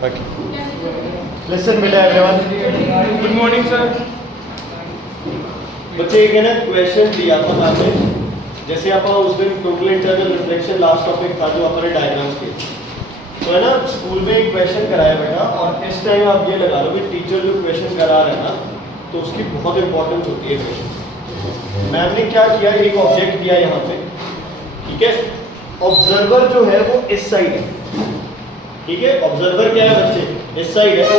Okay. Listen बेटा everyone. Good morning sir. बच्चे एक है ना क्वेश्चन दिया था मैम ने, जैसे आप उस दिन total internal reflection last topic था जो अपने डायग्राम्स के, तो है ना स्कूल में एक क्वेश्चन कराया बेटा, और इस टाइम आप ये लगा लो कि टीचर जो क्वेश्चन करा रहे हैं ना तो उसकी बहुत इंपॉर्टेंस होती है क्वेश्चन। मैम ने क्या किया, एक ऑब्जेक्ट दिया यहाँ पे, ठीक है, ऑब्जर्वर जो है वो इस साइड है, ठीक है, ऑब्जर्वर क्या है बच्चे, इस साइड है।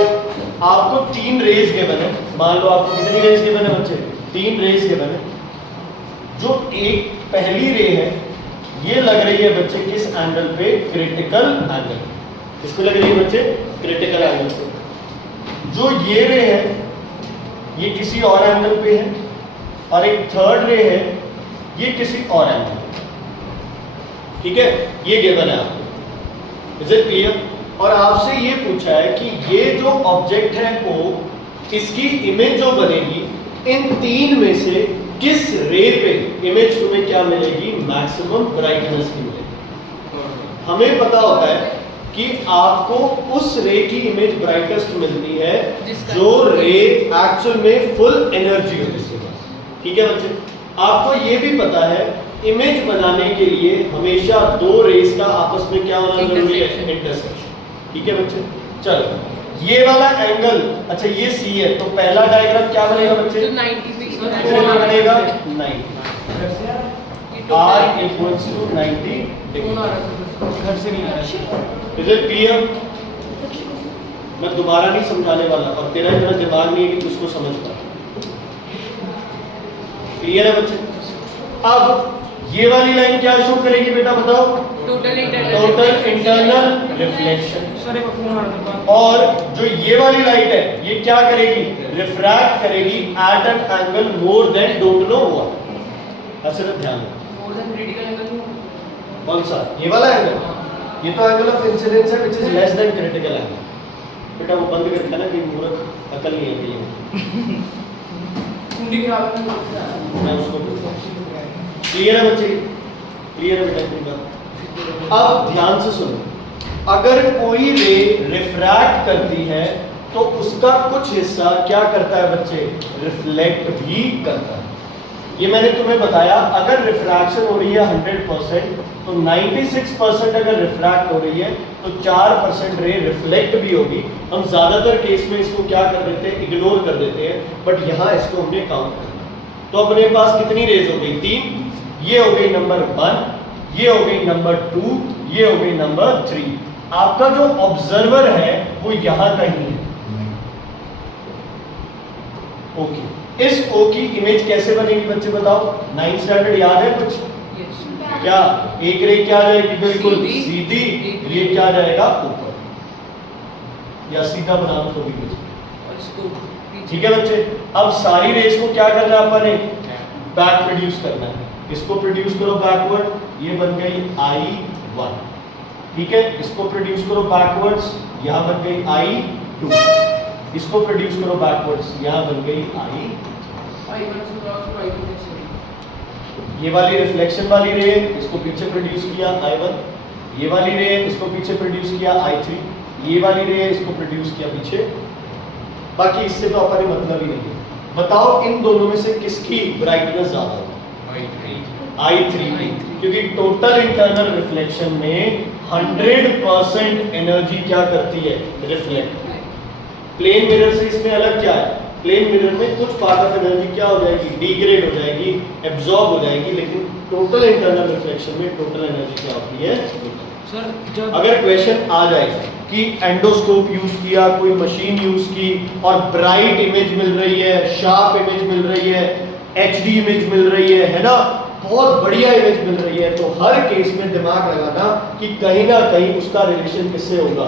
आपको 3 रेज गिवन है, मान लो आपको कितनी रेज गिवन है बच्चे, 3 रेज गिवन है। जो एक पहली रे है ये लग रही है बच्चे किस एंगल पे, क्रिटिकल एंगल, इसको लग रही है बच्चे क्रिटिकल एंगल पे। जो ये रे है ये किसी और एंगल पे है, और एक थर्ड रे है ये किसी और एंगल पे, ठीक है, ये गिवन है आपको। Is it clear? और आपसे ये पूछा है कि ये जो ऑब्जेक्ट है O, इसकी इमेज जो बनेगी इन 3 में से किस रे पे इमेज तुम्हें क्या मिलेगी, मैक्सिमम ब्राइटनेस की मिलेगी। हमें पता होता है कि आपको उस रे की इमेज ब्राइटेस्ट मिलती है जो रे एक्चुअल में फुल एनर्जी हो जिसके पास, ठीक है बच्चे। आपको ये भी पता है इमेज बनाने के लिए हमेशा 2 रेस का आपस में क्या होना जरूरी है, इंटरसेक्शन, ठीक है बच्चे। चलो ये वाला एंगल, अच्छा ये C है, तो पहला डायग्राम क्या बनेगा बच्चे, 90 बनेगा 90, R equals to 90 डिग्री। घर से नहीं आ रहा। Is it clear? मैं दोबारा नहीं समझाने वाला, और तेरा इतना दिमाग नहीं है कि तुझको समझ पा। क्लियर है बच्चे? अब ये वाली लाइन क्या शो करेगी बेटा, बताओ, टोटल इंटरनल रिफ्लेक्शन। सर एक फोन आ रहा था। और जो ये वाली लाइट है ये क्या करेगी, रिफ्रैक्ट करेगी at an angle more than don't know what. अच्छा ध्यान दो, मोर देन क्रिटिकल एंगल कौन सा, ये वाला एंगल, ये तो एंगल ऑफ इंसिडेंस है which is less than critical angle. बेटा वो बंद कर देना कि मूर्ख अकल नहीं है ये, कुंडी खराब है। मैं उसको क्लियर है बच्चे, क्लियर है बेटा। अब ध्यान से सुनो, अगर कोई रे रिफ्रैक्ट करती है तो उसका कुछ हिस्सा क्या करता है बच्चे, रिफ्लेक्ट भी करता है। ये मैंने तुम्हें बताया, अगर रिफ्रैक्शन हो रही है 100% तो 96% अगर रिफ्रैक्ट हो रही है तो 4% रे रिफ्लेक्ट भी होगी। हम ज्यादातर केस में इसको क्या कर देते हैं, इग्नोर कर देते हैं, बट यहाँ इसको हमने काउंट करना। तो अपने पास कितनी रेज हो गई, 3, ये हो गई नंबर 1, ये हो गई नंबर 2, ये हो गई नंबर 3। आपका जो ऑब्जर्वर है वो यहां कहीं है, ओके। इस O की इमेज कैसे बनेगी बच्चे बताओ, 9th स्टैंडर्ड याद है कुछ, क्या एक रे क्या जाएगी, बिल्कुल सीधी, ये क्या जाएगा ऊपर, या सीधा बना दो तो भी कुछ, ठीक है बच्चे। अब सारी रेस को क्या करना है अपन ने, बैक प्रोड्यूस करना है। इसको प्रोड्यूस करो बैकवर्ड, ये बन गई I1, ठीक है। इसको प्रोड्यूस करो बैकवर्ड्स, यहाँ बन गई I2। इसको प्रोड्यूस करो बैकवर्ड्स, यहाँ बन गई ये वाली रिफ्लेक्शन वाली रे, इसको पीछे प्रोड्यूस किया I1, ये वाली रे इसको पीछे प्रोड्यूस किया I3, ये वाली रे इसको प्रोड्यूस किया पीछे। बाकी इससे तो अपने मतलब ही नहीं है। बताओ इन दोनों में से किसकी ब्राइटनेस ज्यादा है, I3 की, क्योंकि टोटल इंटरनल रिफ्लेक्शन में 100% एनर्जी क्या करती है, रिफ्लेक्ट। प्लेन मिरर से इसमें अलग क्या है, प्लेन मिरर में कुछ पार्ट ऑफ एनर्जी क्या हो जाएगी, डिग्रेड हो जाएगी, एब्जॉर्ब हो जाएगी, लेकिन टोटल इंटरनल रिफ्लेक्शन में टोटल एनर्जी क्या होती है। सर जब अगर क्वेश्चन आ जाए कि एंडोस्कोप यूज किया, कोई मशीन यूज की और ब्राइट इमेज मिल रही है, शार्प इमेज मिल रही है, HD इमेज मिल रही है ना, बहुत बढ़िया इमेज मिल रही है, तो हर केस में दिमाग लगाना कि कहीं ना कहीं उसका रिलेशन किससे होगा,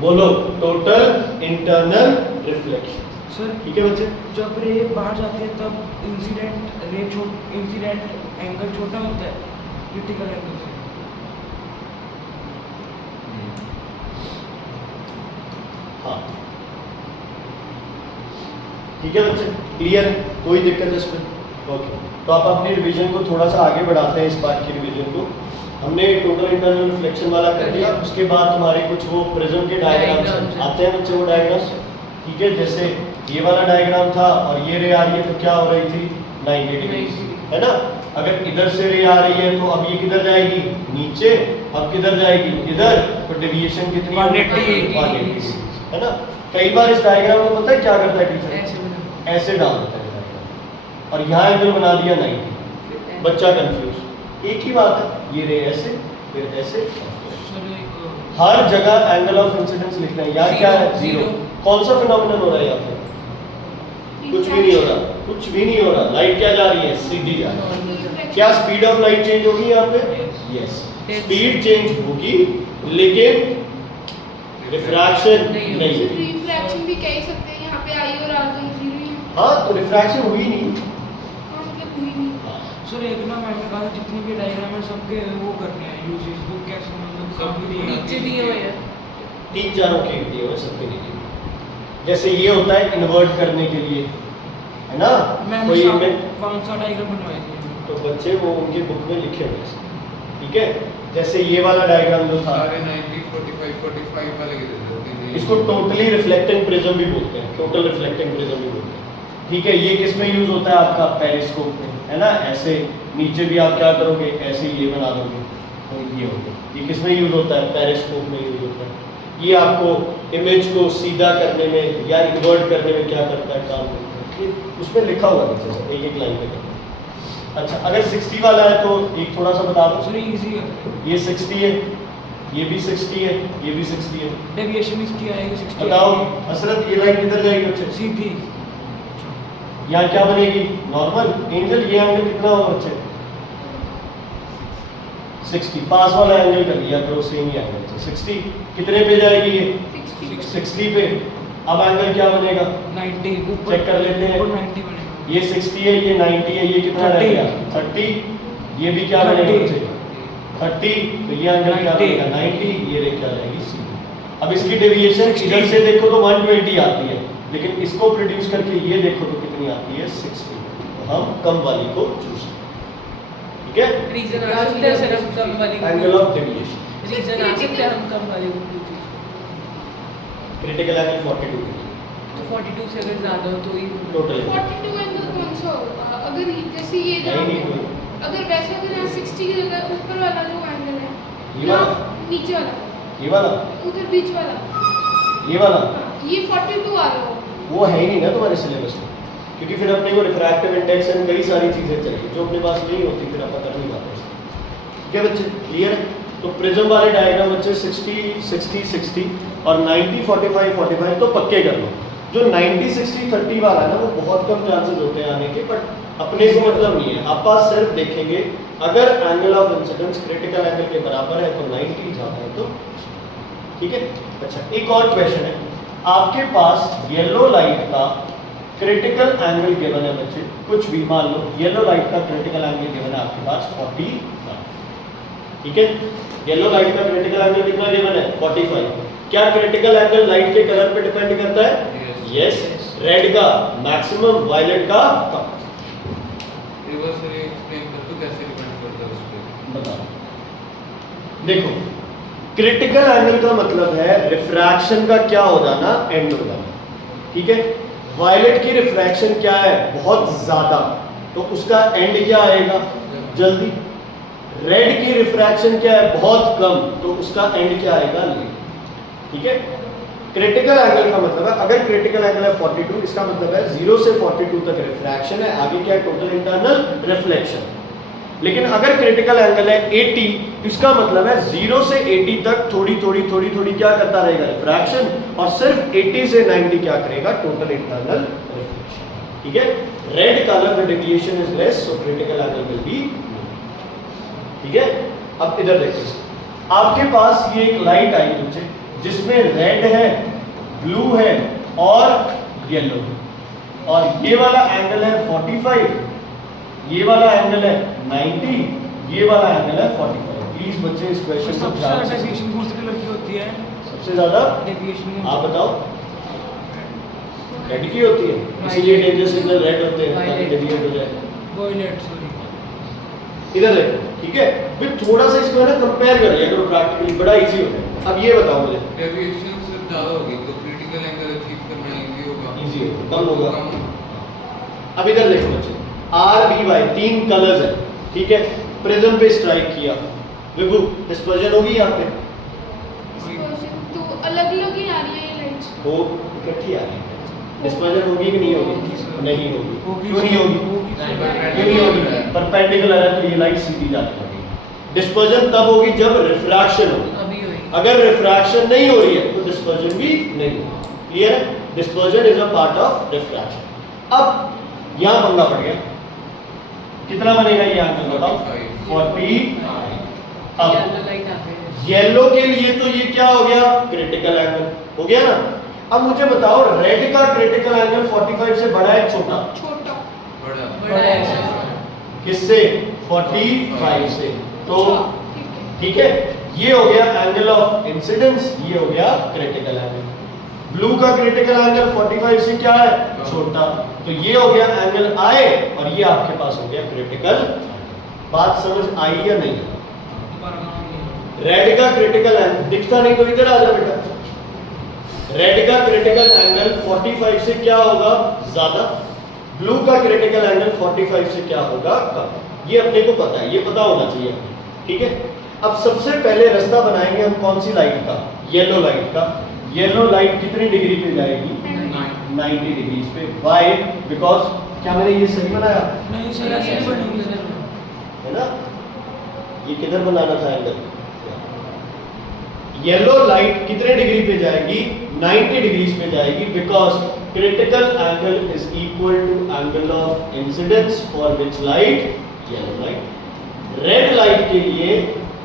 बोलो, टोटल इंटरनल रिफ्लेक्शन। सर ठीक है बच्चे, जब रे बाहर जाती है तब इंसिडेंट एंगल छोटा होता है क्रिटिकल एंगल से। हाँ ठीक है बच्चे, क्लियर है, कोई दिक्कत है इसमें? ओके, तो आप अपनी रिवीजन को थोड़ा सा आगे बढ़ाते हैं, इस बात की रिवीजन को। हमने टोटल इंटरनल रिफ्लेक्शन वाला कर दिया, उसके बाद तुम्हारे कुछ वो प्रिज्म के डायग्राम्स आते हैं बच्चे, वो डायग्राम्स, ठीक है। जैसे ये वाला डायग्राम था और ये रे आ रही है तो क्या हो रही थी, 90 डिग्री, है ना। अगर इधर से रे आ रही है तो अब ये किधर जाएगी, नीचे, अब किधर जाएगी, इधर, तो डेविएशन कितनी होगी, 180, है ना। कई बार इस डायग्राम में पता है क्या करता है टीचर, ऐसे डाल देता है डायग्राम और यहाँ एंगल बना दिया 90, बच्चा कंफ्यूज। एक ही बात है, ये रे ऐसे, फिर ऐसे, हर जगह एंगल ऑफ इंसिडेंस लिखना है। यहाँ क्या है, जीरो। कौन सा फिनोमिनन हो रहा है यहाँ पे, कुछ भी नहीं हो रहा, कुछ भी नहीं हो रहा। लाइट क्या जा रही है, सीधी जा रही है। क्या स्पीड ऑफ लाइट चेंज होगी यहाँ पे, यस, स्पीड चेंज होगी, लेकिन रिफ्रैक्शन नहीं। रिफ्रैक्शन भी कह ही सकते हैं, यहाँ पे आई और आर दोनों जीरो ही हैं। हाँ, तो रिफ्रैक्शन हुई नहीं। हाँ, मतलब हुई नहीं। सर एक ना मैंने कहा जितनी भी डायग्राम है सबके वो करने हैं यूजेस, वो कैसे मतलब सब नीचे दिए हुए हैं। 3-4 के दिए हुए, सबके नहीं दिए। जैसे ये होता है इन्वर्ट करने के लिए, है ना, कोई मैंने कौन सा डायग्राम बनवाए थे, तो बच्चे वो उनकी बुक में लिखे हुए हैं, ठीक है। जैसे ये वाला डायग्राम जो था, सारे 90 45 वाले के देते हैं। इसको टोटली रिफ्लेक्टिंग प्रिज्म भी बोलते हैं, टोटल रिफ्लेक्टिंग प्रिज्म भी बोलते हैं, ठीक है। ये किस में यूज होता है आपका, पेरिस्कोप में, है ना। ऐसे नीचे भी आप क्या करोगे, ऐसे ये बना दोगे, तो ये होगा। ये किस में यूज होता है, पेरिस्कोप में यूज होता है। ये आपको इमेज को सीधा करने में या इन्वर्ट करने में क्या करता है, काम करता है, ये उसमें लिखा हुआ है, जैसे एक लाइन में करता है। अच्छा, अगर 60 वाला है तो एक थोड़ा सा बता दो। सर इजी है, ये 60 है, ये भी 60 है, ये भी 60 है। डेविएशन इसकी आएगी 60। बताओ हसरत, ये लाइन किधर जाएगी बच्चे, सीधी। यहाँ क्या बनेगी, नॉर्मल एंगल। ये एंगल कितना होगा बच्चे, 60। पास वाला एंगल कर लिया करो, सेम ही एंगल से 60 कितने पे जाएगी, ये 60 पे। अब एंगल क्या बनेगा, 90 ऊपर चेक कर लेते हैं। ऊपर 90 बनेगा। ये 60 है, ये 90 है, ये कितना रह 30 गया, 30। ये भी क्या बनेगा 30 बच्चे, 30। तो ये एंगल क्या 90 बनेगा, 90। ये रे क्या रहेगी, सी। अब इसकी डेविएशन इधर से देखो तो 120 आती है, लेकिन इसको प्रोड्यूस करके ये देखो तो कितनी आती है, 60। तो हम कम वाली को चूज करें, ठीक है। रीजन आ सकता है सर, हम कम वाली एंगल ऑफ डेविएशन, रीजन आ सकता है, हम कम वाली को चूज क्रिटिकल एंगल 42 डिग्री, तो 42 से अगर ज्यादा हो तो ही टोटल 42 एंगल कौन सा होगा, अगर जैसे ये नहीं नहीं कोई, अगर वैसे अगर यहाँ 60 की जगह ऊपर वाला जो एंगल है, ये वाला, नीचे वाला, ये वाला, उधर बीच वाला, ये वाला, हाँ, ये 42 आ रहा हो, वो है ही नहीं ना तुम्हारे सिलेबस में, क्योंकि फिर अपने को रिफ्रैक्टिव इंडेक्स एंड कई सारी चीजें चाहिए जो अपने पास नहीं होती, फिर अपन कर नहीं पाते। ठीक है बच्चे, क्लियर है। तो प्रिज्म वाले डायग्राम बच्चे 60 60 60 और 90 45 45 तो पक्के कर लो। जो 90 60 30 वाला है ना, वो बहुत कम चांसेस होते हैं आने के, बट अपने को मतलब नहीं है। आप पास सिर्फ देखेंगे अगर angle of incidence critical angle के बराबर है तो 90, ज़्यादा है तो, ठीक है। अच्छा, एक और क्वेश्चन है, आपके पास येलो लाइट का क्रिटिकल एंगल गिवन है बच्चे, कुछ भी मान लो येलो लाइट का क्रिटिकल एंगल गिवन है आपके पास 45, ठीक है। येलो लाइट का क्रिटिकल एंगल कितना गिवन है, 45। क्या क्रिटिकल एंगल लाइट के कलर पे डिपेंड करता है? यस। रेड का मैक्सिमम, वायलेट का कम। रिवर्स से एक्सप्लेन कर दो कैसे डिपेंड करता है उस पे, बताओ। देखो, क्रिटिकल एंगल का मतलब है रिफ्रैक्शन का क्या हो जाना, एंड हो जाना, ठीक है। वायलेट की रिफ्रैक्शन क्या है, बहुत ज्यादा, तो उसका एंड क्या आएगा, जल्दी। रेड की रिफ्रैक्शन क्या है, बहुत कम, तो उसका एंड क्या आएगा, लेट, ठीक है। क्रिटिकल एंगल का मतलब है, अगर क्रिटिकल एंगल है 42, इसका मतलब है 0 से 42 तक रिफ्रैक्शन है, आगे क्या है, टोटल इंटरनल रिफ्लेक्शन। लेकिन अगर क्रिटिकल एंगल है 80, इसका मतलब है 0 से 80 तक थोड़ी थोड़ी थोड़ी थोड़ी क्या करता रहेगा, रिफ्रैक्शन, और सिर्फ 80 से 90 क्या करेगा, टोटल इंटरनल रिफ्लेक्शन, ठीक है। Red colour the deviation is less, so critical angle will be, ठीक है। अब इधर देखिए, आपके पास ये एक लाइट आई बच्चे, जिसमें रेड है, ब्लू है और येलो है, और ये वाला एंगल है 45, ये वाला एंगल है 90, ये वाला एंगल है 45। प्लीज बच्चे इस क्वेश्चन को सबसे ध्यान ज्यादा से, डेविएशन कौन सी कलर की होती है? सबसे ज्यादा डेविएशन आप बताओ, रेड की होती है, इसीलिए डेंजर सिग्नल रेड होते हैं ताकि डेविएट हो जाए। वॉयलेट सॉरी इधर देखो, ठीक है। फिर थोड़ा सा इसको है ना कंपेयर कर लिया करो प्रैक्टिकली, बड़ा इजी हो जाएगा। अब ये बताओ मुझे, डेविएशन से ज़्यादा होगी तो क्रिटिकल एंगल अचीव करना इजी होगा। इजी होगा, कम होगा। कम होगा। अब इधर देखो बच्चे, RBY 3 कलर्स है, ठीक है। प्रिज्म पे स्ट्राइक किया, विभू डिस्पर्जन होगी यहाँ पे, तो अलग अलग ही आ रही है ये लाइट्स। वो इकट्ठी आ रही है। डिस्पर्जन होगी कि नहीं होगी? नहीं होगी। क्यों नहीं होगी? क्यों नहीं होगी? परपेंडिकुलर है तो ये लाइट सीधी जाती होगी। डिस्पर्जन तब होगी जब रिफ्रैक्शन होगी। अभी हुई अगर रिफ्रैक्शन नहीं हो रही है तो डिस्पर्जन भी नहीं होगी। क्लियर है? Dispersion is a part of refraction. अब यहाँ पंगा पड़ गया, कितना बनेगा ये आंसर बताओ? 45। अब येलो लाइट आ गई येलो के लिए तो ये क्या हो गया? क्रिटिकल एंगल हो गया ना। अब मुझे बताओ रेड का क्रिटिकल एंगल 45 से बड़ा है छोटा? छोटा। बड़ा बड़ा है किससे? 45 से। तो ठीक है। ठीक है, ये हो गया एंगल ऑफ इंसिडेंस, ये हो गया क्रिटिकल एंगल। ब्लू का क्रिटिकल एंगल 45 से क्या है? छोटा। तो ये हो गया एंगल I और ये आपके पास हो गया क्रिटिकल। बात समझ आई या नहीं? रेड का क्रिटिकल एंगल दिखता नहीं तो इधर आ जा बेटा। रेड का क्रिटिकल एंगल 45 से क्या होगा? ज्यादा। ब्लू का क्रिटिकल एंगल 45 से क्या होगा? कम। ये अपने को पता है, ये पता होना चाहिए, ठीक है। अब सबसे पहले रास्ता बनाएंगे हम कौन सी लाइट का? येलो लाइट का। येलो लाइट कितनी डिग्री पे जाएगी? 90 डिग्री पे। व्हाई? बिकॉज क्या मैंने ये सही बनाया नहीं सर ऐसे नहीं बनेगी सर है ना? ये किधर बनाना था एंगल? येलो लाइट कितने डिग्री पे जाएगी? 90 डिग्रीज पे जाएगी, because critical angle is equal to angle of incidence for which light? Yellow light. Red light के लिए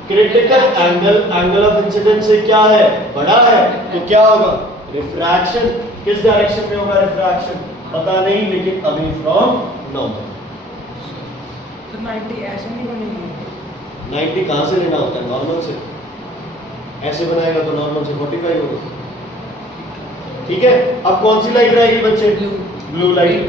क्रिटिकल एंगल ऑफ इंसिडेंस से क्या है? बड़ा है, तो क्या होगा? रिफ्रैक्शन। किस डायरेक्शन में होगा रिफ्रैक्शन? पता नहीं, लेकिन अभी फ्रॉम नॉर्मल। तो 90 ऐसे नहीं बनेगी 90 कहाँ से लेना होता है? नॉर्मल से। ऐसे बनाएगा तो नॉर्मल से 45 होगा, ठीक है। अब कौन सी लाइट रहेगी बच्चे? Blue light.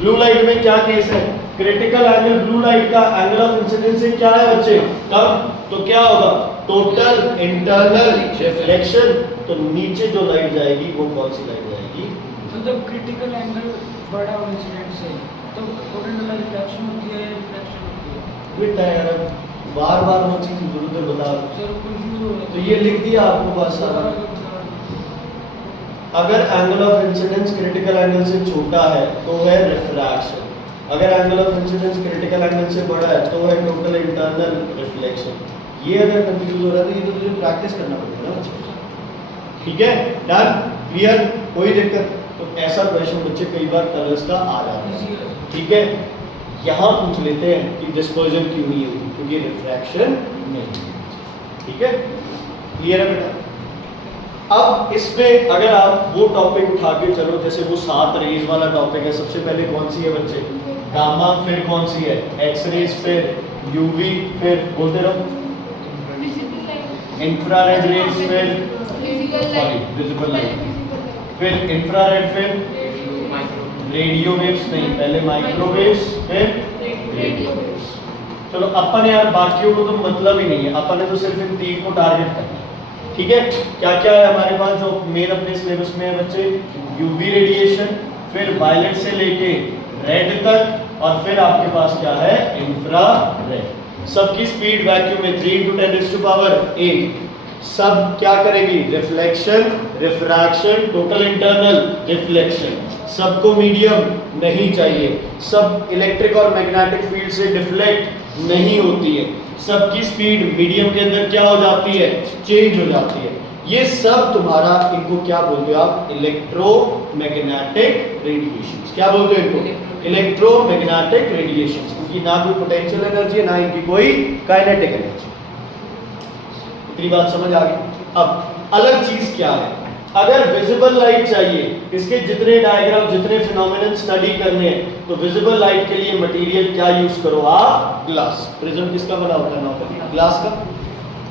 ब्लू लाइट में क्या केस है? क्रिटिकल एंगल ब्लू लाइट का एंगल ऑफ इंसिडेंस से क्या है बच्चे? कम। तो क्या होगा? Total internal reflection. तो नीचे जो लाइट जाएगी वो कौन सी लाइट जाएगी? तो जब क्रिटिकल एंगल बड़ा हो इंसिडेंट से तो टोटल रिफ्लेक्शन होती है रिफ्लेक्शन होती है बेटा यार बार बार वो चीज इधर बता। सर कंफ्यूज हो रहा तो ये लिख दिया आपको बस। अगर angle of incidence critical angle से छोटा है तो है रिफ्रैक्शन। अगर angle of incidence critical angle से बड़ा है तो है टोटल इंटरनल रिफ्लेक्शन। ये अगर कंफ्यूज हो रहा है तो ये तो तुझे प्रैक्टिस करना पड़ेगा ना बच्चे, ठीक है। डन? क्लियर? कोई दिक्कत? तो ऐसा क्वेश्चन बच्चे कई बार कलर्स का आ जाता है, ठीक है। यहाँ पूछ लेते हैं कि डिस्पर्जन क्यों नहीं होगी? क्योंकि रिफ्रैक्शन नहीं है, ठीक है। क्लियर है बेटा? अब इसमें अगर आप वो टॉपिक उठा के चलो, जैसे वो 7 रेज वाला टॉपिक है, सबसे पहले कौन सी है बच्चे? गामा। फिर कौन सी है? X rays. फिर यूवी। फिर बोलते रहो विजिबल लाइट। Infrared rays. फिर visible sorry light. Visible light. फिर इंफ्रारेड। फिर रेडियो वेव्स। नहीं, पहले माइक्रोवेव्स, फिर रेडियो वेव्स। चलो अपन यार बाकियों को तो मतलब ही नहीं है, अपन ने तो सिर्फ इन 3 को टारगेट करना है, ठीक है। क्या क्या है हमारे पास जो मेन अपने सिलेबस में है बच्चे? यूवी रेडिएशन, फिर वायलेट से लेके रेड तक, और फिर आपके पास क्या है? इंफ्रारेड। सबकी स्पीड वैक्यूम में 3 × 10⁸ सब क्या करेगी? Reflection, refraction, total internal reflection. सबको मीडियम नहीं चाहिए, सब इलेक्ट्रिक और मैग्नेटिक फील्ड से डिफ्लेक्ट नहीं होती है, सबकी स्पीड मीडियम के अंदर क्या हो जाती है? चेंज हो जाती है। ये सब तुम्हारा, इनको क्या बोलते हो आप? Electromagnetic radiations. क्या बोलते हो इनको? Electromagnetic radiations. क्योंकि ना कोई पोटेंशियल एनर्जी है, ना इनकी कोई काइनेटिक एनर्जी। इतनी बात समझ आ गई? अब अलग चीज क्या है? अगर विजिबल लाइट चाहिए, इसके जितने डायग्राम, जितने फिनोमेनन स्टडी करने हैं, तो विजिबल लाइट के लिए मटेरियल क्या यूज करो आप? ग्लास। प्रिज्म किसका बना होता है? नॉर्मल ग्लास का।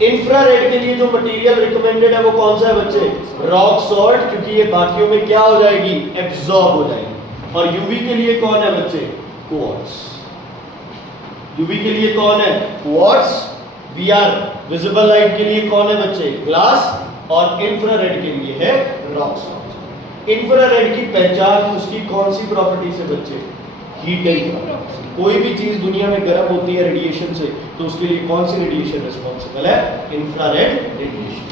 इंफ्रारेड के लिए जो मटेरियल रिकमेंडेड है वो कौन सा है बच्चे? रॉक सॉल्ट, क्योंकि ये बाकियों में क्या हो जाएगी? एब्जॉर्ब हो जाएगी। और यूवी के लिए कौन है बच्चे? क्वार्ट्ज। यूवी के लिए कौन है? क्वार्ट्ज। वीआर विजिबल लाइट के लिए कौन है बच्चे? ग्लास। और इंफ्रारेड के लिए है रॉक सॉल्ट। इंफ्रारेड की पहचान उसकी कौन सी प्रॉपर्टी से बच्चे? हीटिंग। कोई भी चीज दुनिया में गर्म होती है रेडिएशन से, तो उसके लिए कौन सी रेडिएशन रिस्पॉन्सिबल है? Infrared radiation.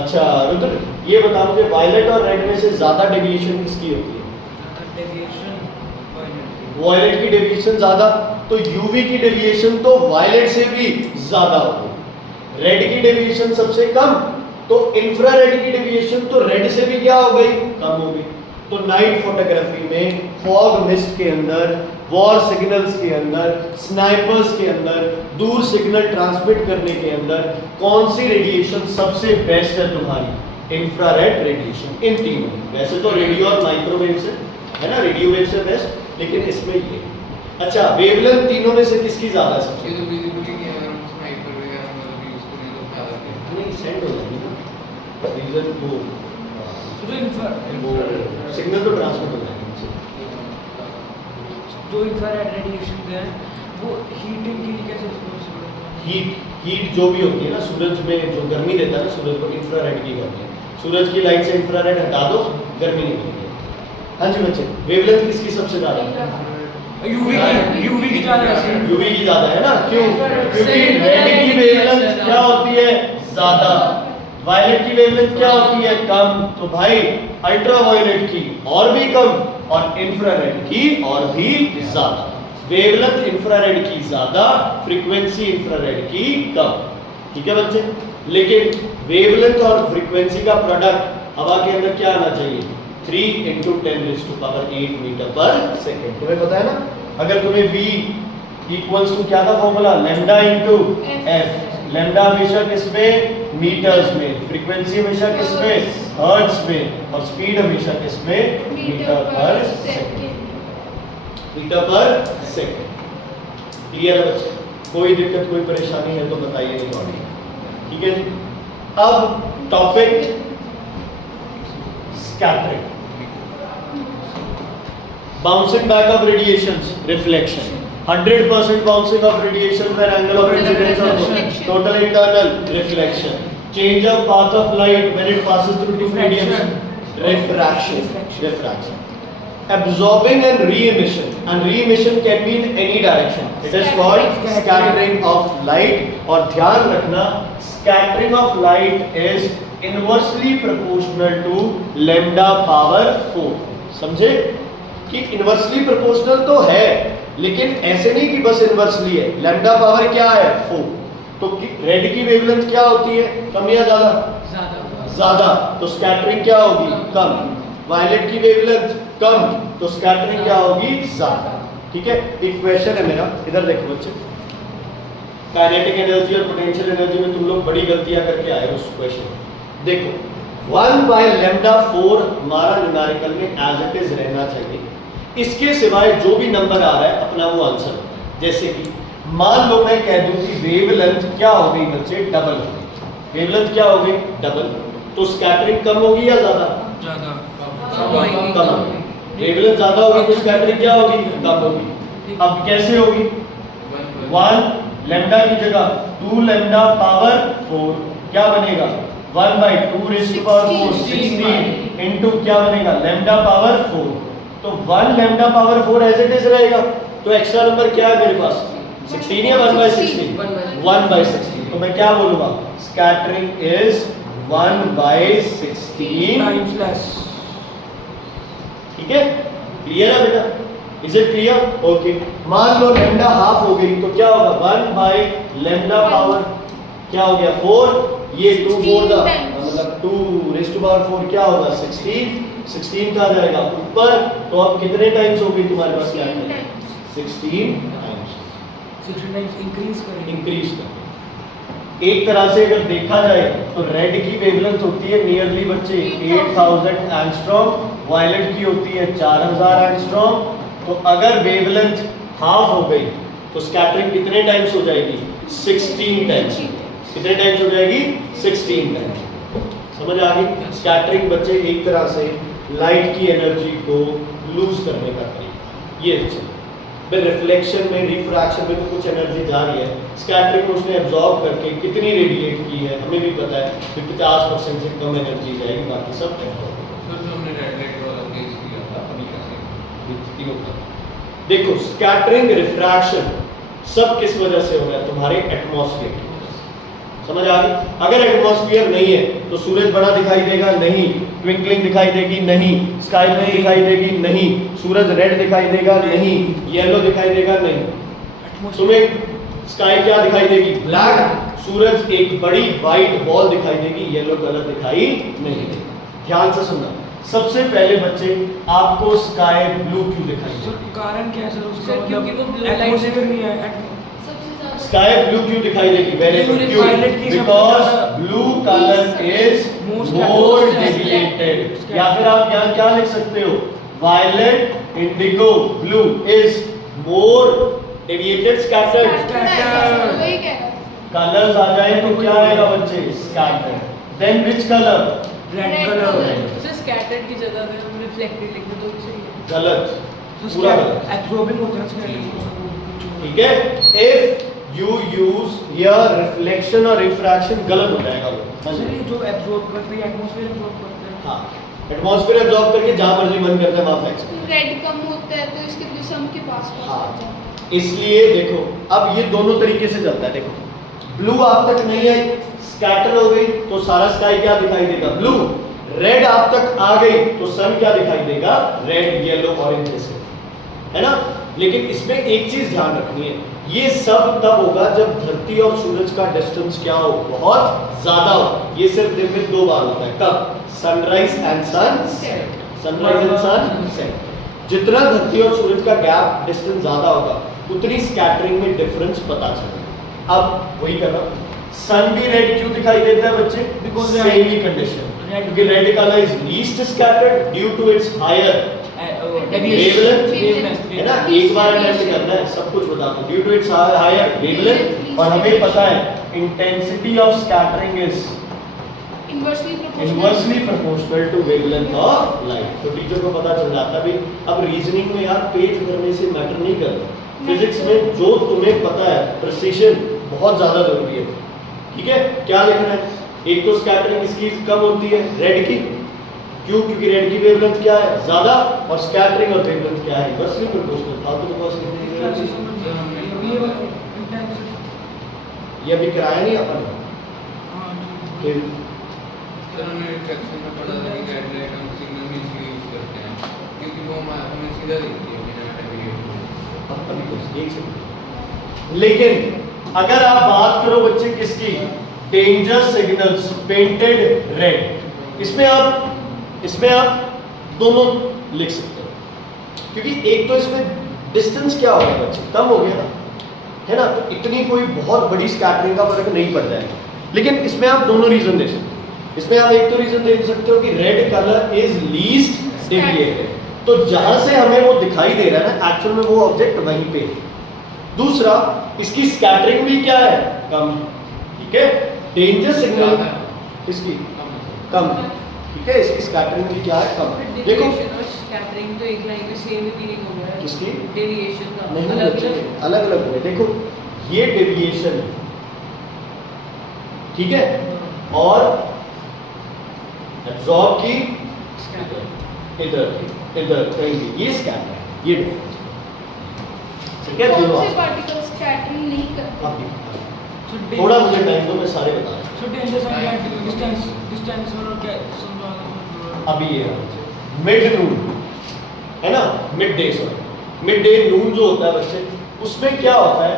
अच्छा रुद्र, ये बता मुझे वायलेट और रेड में से ज्यादा डेविएशन किसकी होती है? वायलेट की डेविएशन ज्यादा, तो यूवी की डेविएशन तो वायलेट से भी ज्यादा होगी। रेड की डेविएशन सबसे कम, तो इंफ्रारेड की डेविएशन तो रेड से भी क्या हो गई? कम हो गई। तो नाइट फोटोग्राफी में फॉग मिस्ट के अंदर, वॉर सिग्नल्स के अंदर, स्नाइपर्स के अंदर, दूर सिग्नल ट्रांसमिट करने के अंदर कौन सी रेडिएशन सबसे बेस्ट है तुम्हारी? Infrared radiation. इन तीनों में, वैसे तो रेडियो और माइक्रोवेव से है ना, रेडियो वेव से बेस्ट, लेकिन इसमें ये। अच्छा, वेवलेंथ तीनों में से किसकी ज्यादा है? सबसे ये तो विजिबिलिटी की अगर हम स्नाइपर वगैरह मतलब यूज करें तो ज्यादा है। नहीं, सेंड हो जाएगी ना रीजन वो सिग्नल तो ट्रांसमिट हो जाएगी। जो इंफ्रारेड रेडिएशन है वो हीटिंग के लिए कैसे रिस्पॉन्सिबल है? हीट जो भी होती है ना, सूरज में जो गर्मी देता है ना, सूरज को इंफ्रारेड की गर्मी है। सूरज की लाइट से इंफ्रारेड हटा दो, गर्मी नहीं मिलेगी। हाँ जी बच्चे, वेवलेंथ किसकी सबसे ज्यादा है? यूवी की ज्यादा है। यूवी की ज्यादा है ना, क्यों? क्योंकि रेड की वेवलेंथ क्या होती है? ज्यादा। वायलेट की वेवलेंथ क्या होती है? कम। तो भाई अल्ट्रावायलेट की और भी कम और इंफ्रारेड की और भी ज्यादा। वेवलेंथ इंफ्रारेड की ज्यादा, फ्रीक्वेंसी इंफ्रारेड की कम। ठीक है बच्चे, लेकिन वेवलेंथ और फ्रीक्वेंसी का प्रोडक्ट हवा के अंदर क्या आना चाहिए? 3 × 10⁸ मीटर पर सेकेंड। तुम्हें पता है ना, अगर तुम्हें V इक्वल्स टू क्या था फॉर्मूला? Lambda × f। लैम्डा हमेशा किसमें? मीटर्स में। फ्रीक्वेंसी हमेशा किसमें? हर्ट्ज में। और स्पीड हमेशा किसमें? मीटर पर सेकेंड। मीटर पर सेकेंड। क्लियर है बच्चे? कोई दिक्कत, कोई परेशानी है तो बताइए, नहीं तो नहीं। ठीक है जी। अब topic scattering, bouncing back of radiations, reflection. 100% bouncing of radiation where angle of incidence of total internal reflection. Change of path of light when it passes through two mediums. Refraction. Refraction. Absorbing and re-emission. And re-emission can be in any direction. It is called scattering of light. और ध्यान रखना, scattering of light is inversely proportional to lambda power 4. समझे? कि inversely proportional तो है, लेकिन ऐसे नहीं कि बस इनवर्सली है। लैम्डा पावर क्या है? 4। तो रेड की वेवलेंथ क्या होती है? कम या ज्यादा? ज्यादा। तो स्कैटरिंग क्या होगी? कम। वायलेट की वेवलेंथ कम, तो स्कैटरिंग क्या होगी? ज्यादा। ठीक है। एक क्वेश्चन है मेरा, इधर देखो बच्चे। काइनेटिक एनर्जी और पोटेंशियल एनर्जी में तुम लोग बड़ी गलतियां करके आए हो उस क्वेश्चन में। देखो 1/λ4 हमारा न्यूमेरिकल में एज इट इज रहना चाहिए। इसके सिवाय जो भी नंबर आ रहा है अपना वो आंसर होता है। जैसे कि मान लो मैं कह दूं कि वेवलेंथ क्या हो गई बच्चे? डबल हो गई। वेवलेंथ क्या हो गई? डबल। तो स्कैटरिंग कम होगी या ज्यादा? कम होगी। वेवलेंथ ज्यादा होगी तो स्कैटरिंग क्या होगी? कम होगी। अब कैसे होगी? 1 लैम्डा की जगह 2 लैम्डा पावर 4 क्या बनेगा? 1/2 raised to power 4 16 into क्या बनेगा? Lambda power 4। तो 1 lambda power 4 as it is रहेगा। तो एक्स्ट्रा नंबर क्या है मेरे पास? 16 या 1/16? 1/16। तो मैं क्या बोलूंगा? Scattering is 1/16 times less. ठीक है, क्लियर है बेटा? Is it clear? ओके। मान लो लैम्डा हाफ हो गई तो क्या होगा? 1 लैम्डा पावर क्या हो गया? 4। ये 2 4 का मतलब 2 रेज़ टू पावर 4 क्या होगा? 16 का जाएगा ऊपर। तो अब कितने टाइम्स हो गई तुम्हारे पास? क्या है? 16 टाइम्स। 16 टाइम्स इंक्रीज करेंगे। इंक्रीज कर। एक तरह से अगर देखा जाए तो रेड की वेवलेंथ होती है नियरली बच्चे 8000 एंगस्ट्रॉम, वायलेट की होती है 4000 एंगस्ट्रॉम। तो अगर वेवलेंथ हाफ हो गई तो स्कैटरिंग कितने टाइम्स हो जाएगी? 16 टाइम्स। कितने टाइम्स हो जाएगी? 16 टाइम्स। समझ आ गई? स्कैटरिंग बच्चे एक तरह से लाइट की एनर्जी को लूज करने का तरीका। ये अच्छा भाई रिफ्लेक्शन में, रिफ्रैक्शन में तो कुछ एनर्जी जा रही है, स्कैटरिंग में उसने एब्जॉर्ब करके कितनी रेडिएट की है हमें भी पता है कि 50% से कम एनर्जी जाएगी, बाकी सब एब्जॉर्ब होगा। सर जो हमने रेड लाइट वाला केस किया था अभी कैसे? देखो स्कैटरिंग, रिफ्रैक्शन सब किस वजह से हो रहा है? तुम्हारे एटमॉस्फेयर की वजह से। समझ आ गई? अगर एटमॉस्फेयर नहीं है तो सूरज बड़ा दिखाई देगा? नहीं। ट्विंकलिंग दिखाई देगी? नहीं। स्काई ब्लू दिखाई देगी? नहीं। सूरज रेड दिखाई देगा? नहीं। येलो दिखाई देगा? नहीं। तुम्हें स्काई क्या दिखाई देगी? ब्लैक। सूरज एक बड़ी व्हाइट बॉल दिखाई देगी, येलो कलर दिखाई नहीं देगी। ध्यान से सुनना, सबसे पहले बच्चे आपको स्काई ब्लू क्यों दिखाई सर देगी? कारण क्या है सर उसका? सर, क्योंकि वो blue light एटमॉस्फेयर से- नहीं है। सबसे ज्यादा स्काई ब्लू क्यों दिखाई देगी? Very good. क्यों? Violet की सबसे बिकॉज ज्यादा- blue colour is Most more atmospheric. Deviated. या फिर आप यहाँ क्या लिख सकते हो? Violet, indigo, blue is more deviated, scattered. Scattered. वही कह रहा था। कलर्स आ जाए तो क्या आएगा बच्चे? Scattered. Then which colour? Red Red colour color. है। सर स्कैटर्ड की जगह अगर हम रिफ्लेक्टेड लिख दें तो सही है। गलत, तो पूरा गलत। एब्जॉर्बिंग होता है स्कैटरिंग। ठीक है? If you use here reflection और रिफ्रैक्शन, गलत हो जाएगा वो। सर ये जो एब्जॉर्ब करते हैं, एटमॉस्फेयर एब्जॉर्ब करते हैं। हाँ, एटमॉस्फेयर एब्जॉर्ब करके जहां मर्जी मन करता है वहां फ्लैक्स करता है। रेड कम होता है तो इसके वजह से हम के पास हाँ। आ जाता है। इसलिए देखो अब ये दोनों तरीके से चलता है। देखो ब्लू आप तक नहीं आई, स्कैटर हो गई तो सारा स्काई क्या दिखाई देगा? ब्लू। रेड आप तक आ गई तो सन क्या दिखाई देगा? रेड, येलो, ऑरेंज जैसे, है ना? लेकिन इसमें एक चीज ध्यान रखनी है, ये सब तब होगा जब धरती और सूरज का डिस्टेंस क्या हो? बहुत ज्यादा हो। ये सिर्फ दिन में 2 बार होता है। कब? Sunrise and sunset. Sunrise and sunset. जितना धरती और सूरज का गैप डिस्टेंस ज्यादा होगा उतनी स्कैटरिंग में डिफरेंस पता चलेगा। अब वही कर रहा हूं, सन भी रेड क्यों दिखाई देता है बच्चे? Because सेम ही कंडीशन, क्योंकि red colour is least scattered due to its higher wavelength है ना? एक बार अटेम्प्ट करना है, सब कुछ बता दूं। Due to its higher wavelength, और हमें पता है intensity of scattering is inversely proportional to wavelength of light. तो टीचर को पता चल जाता भी। अब रीजनिंग में यार पेज करने से मैटर नहीं करता। फिजिक्स में जो तुम्हें पता है प्रिसीजन बहुत ज्यादा जरूरी है। ठीक है? क्या लिखना है? एक तो स्कैटरिंग इसकी कम होती है रेड की, क्यों? क्योंकि रेड की वेवलेंथ क्या है? ज्यादा, और स्कैटरिंग और वेवलेंथ क्या है? Inversely proportional. फालतू की बात ये अभी कराया नहीं अपन। फिर सर हमने रिफ्लेक्शन में पढ़ा था कि रेड लाइट हम सिग्नल में इसलिए यूज करते हैं क्योंकि वो हमें सीधा दिखती है बिना डेविएट। अपन कुछ एक सेकंड। लेकिन अगर आप बात करो बच्चे किसकी? डेंजर सिग्नल्स पेंटेड रेड, इसमें आप दोनों लिख सकते हो, क्योंकि एक तो इसमें डिस्टेंस क्या हो गया बच्चे? कम हो गया ना, है ना? तो इतनी कोई बहुत बड़ी स्कैटरिंग का फर्क नहीं पड़ जाएगा। लेकिन इसमें आप दोनों रीजन दे सकते हो। इसमें आप एक तो रीजन दे सकते हो कि red colour is least deviated, तो जहां से हमें वो दिखाई दे रहा है ना, एक्चुअल में वो ऑब्जेक्ट वहीं पे है। दूसरा, इसकी स्कैटरिंग भी क्या है? कम। ठीक है? डेंजर सिग्नल इसकी कम, ठीक है? इसकी स्कैटरिंग भी क्या है? कम। देखो डेविएशन और स्कैटरिंग तो एक लाइन में सेम मीनिंग हो गया है। किसकी? डेविएशन का नहीं अलग बच्चे, अलग अलग अलग है। देखो ये डेविएशन है, ठीक है? और एब्जॉर्ब की इधर कहीं भी, ये स्कैटर है, ये difference है। ठीक है? कौन दोनों से पार्टिकल स्कैटरिंग नहीं करते? अभी थोड़ा मुझे टाइम दो, मैं सारे बता रहा सो डेंजर साइड डिस्टेंस और क्या समझा? हूं। अभी ये मिड नून है ना, mid day, sorry mid day noon जो होता है बच्चे, उसमें क्या होता है?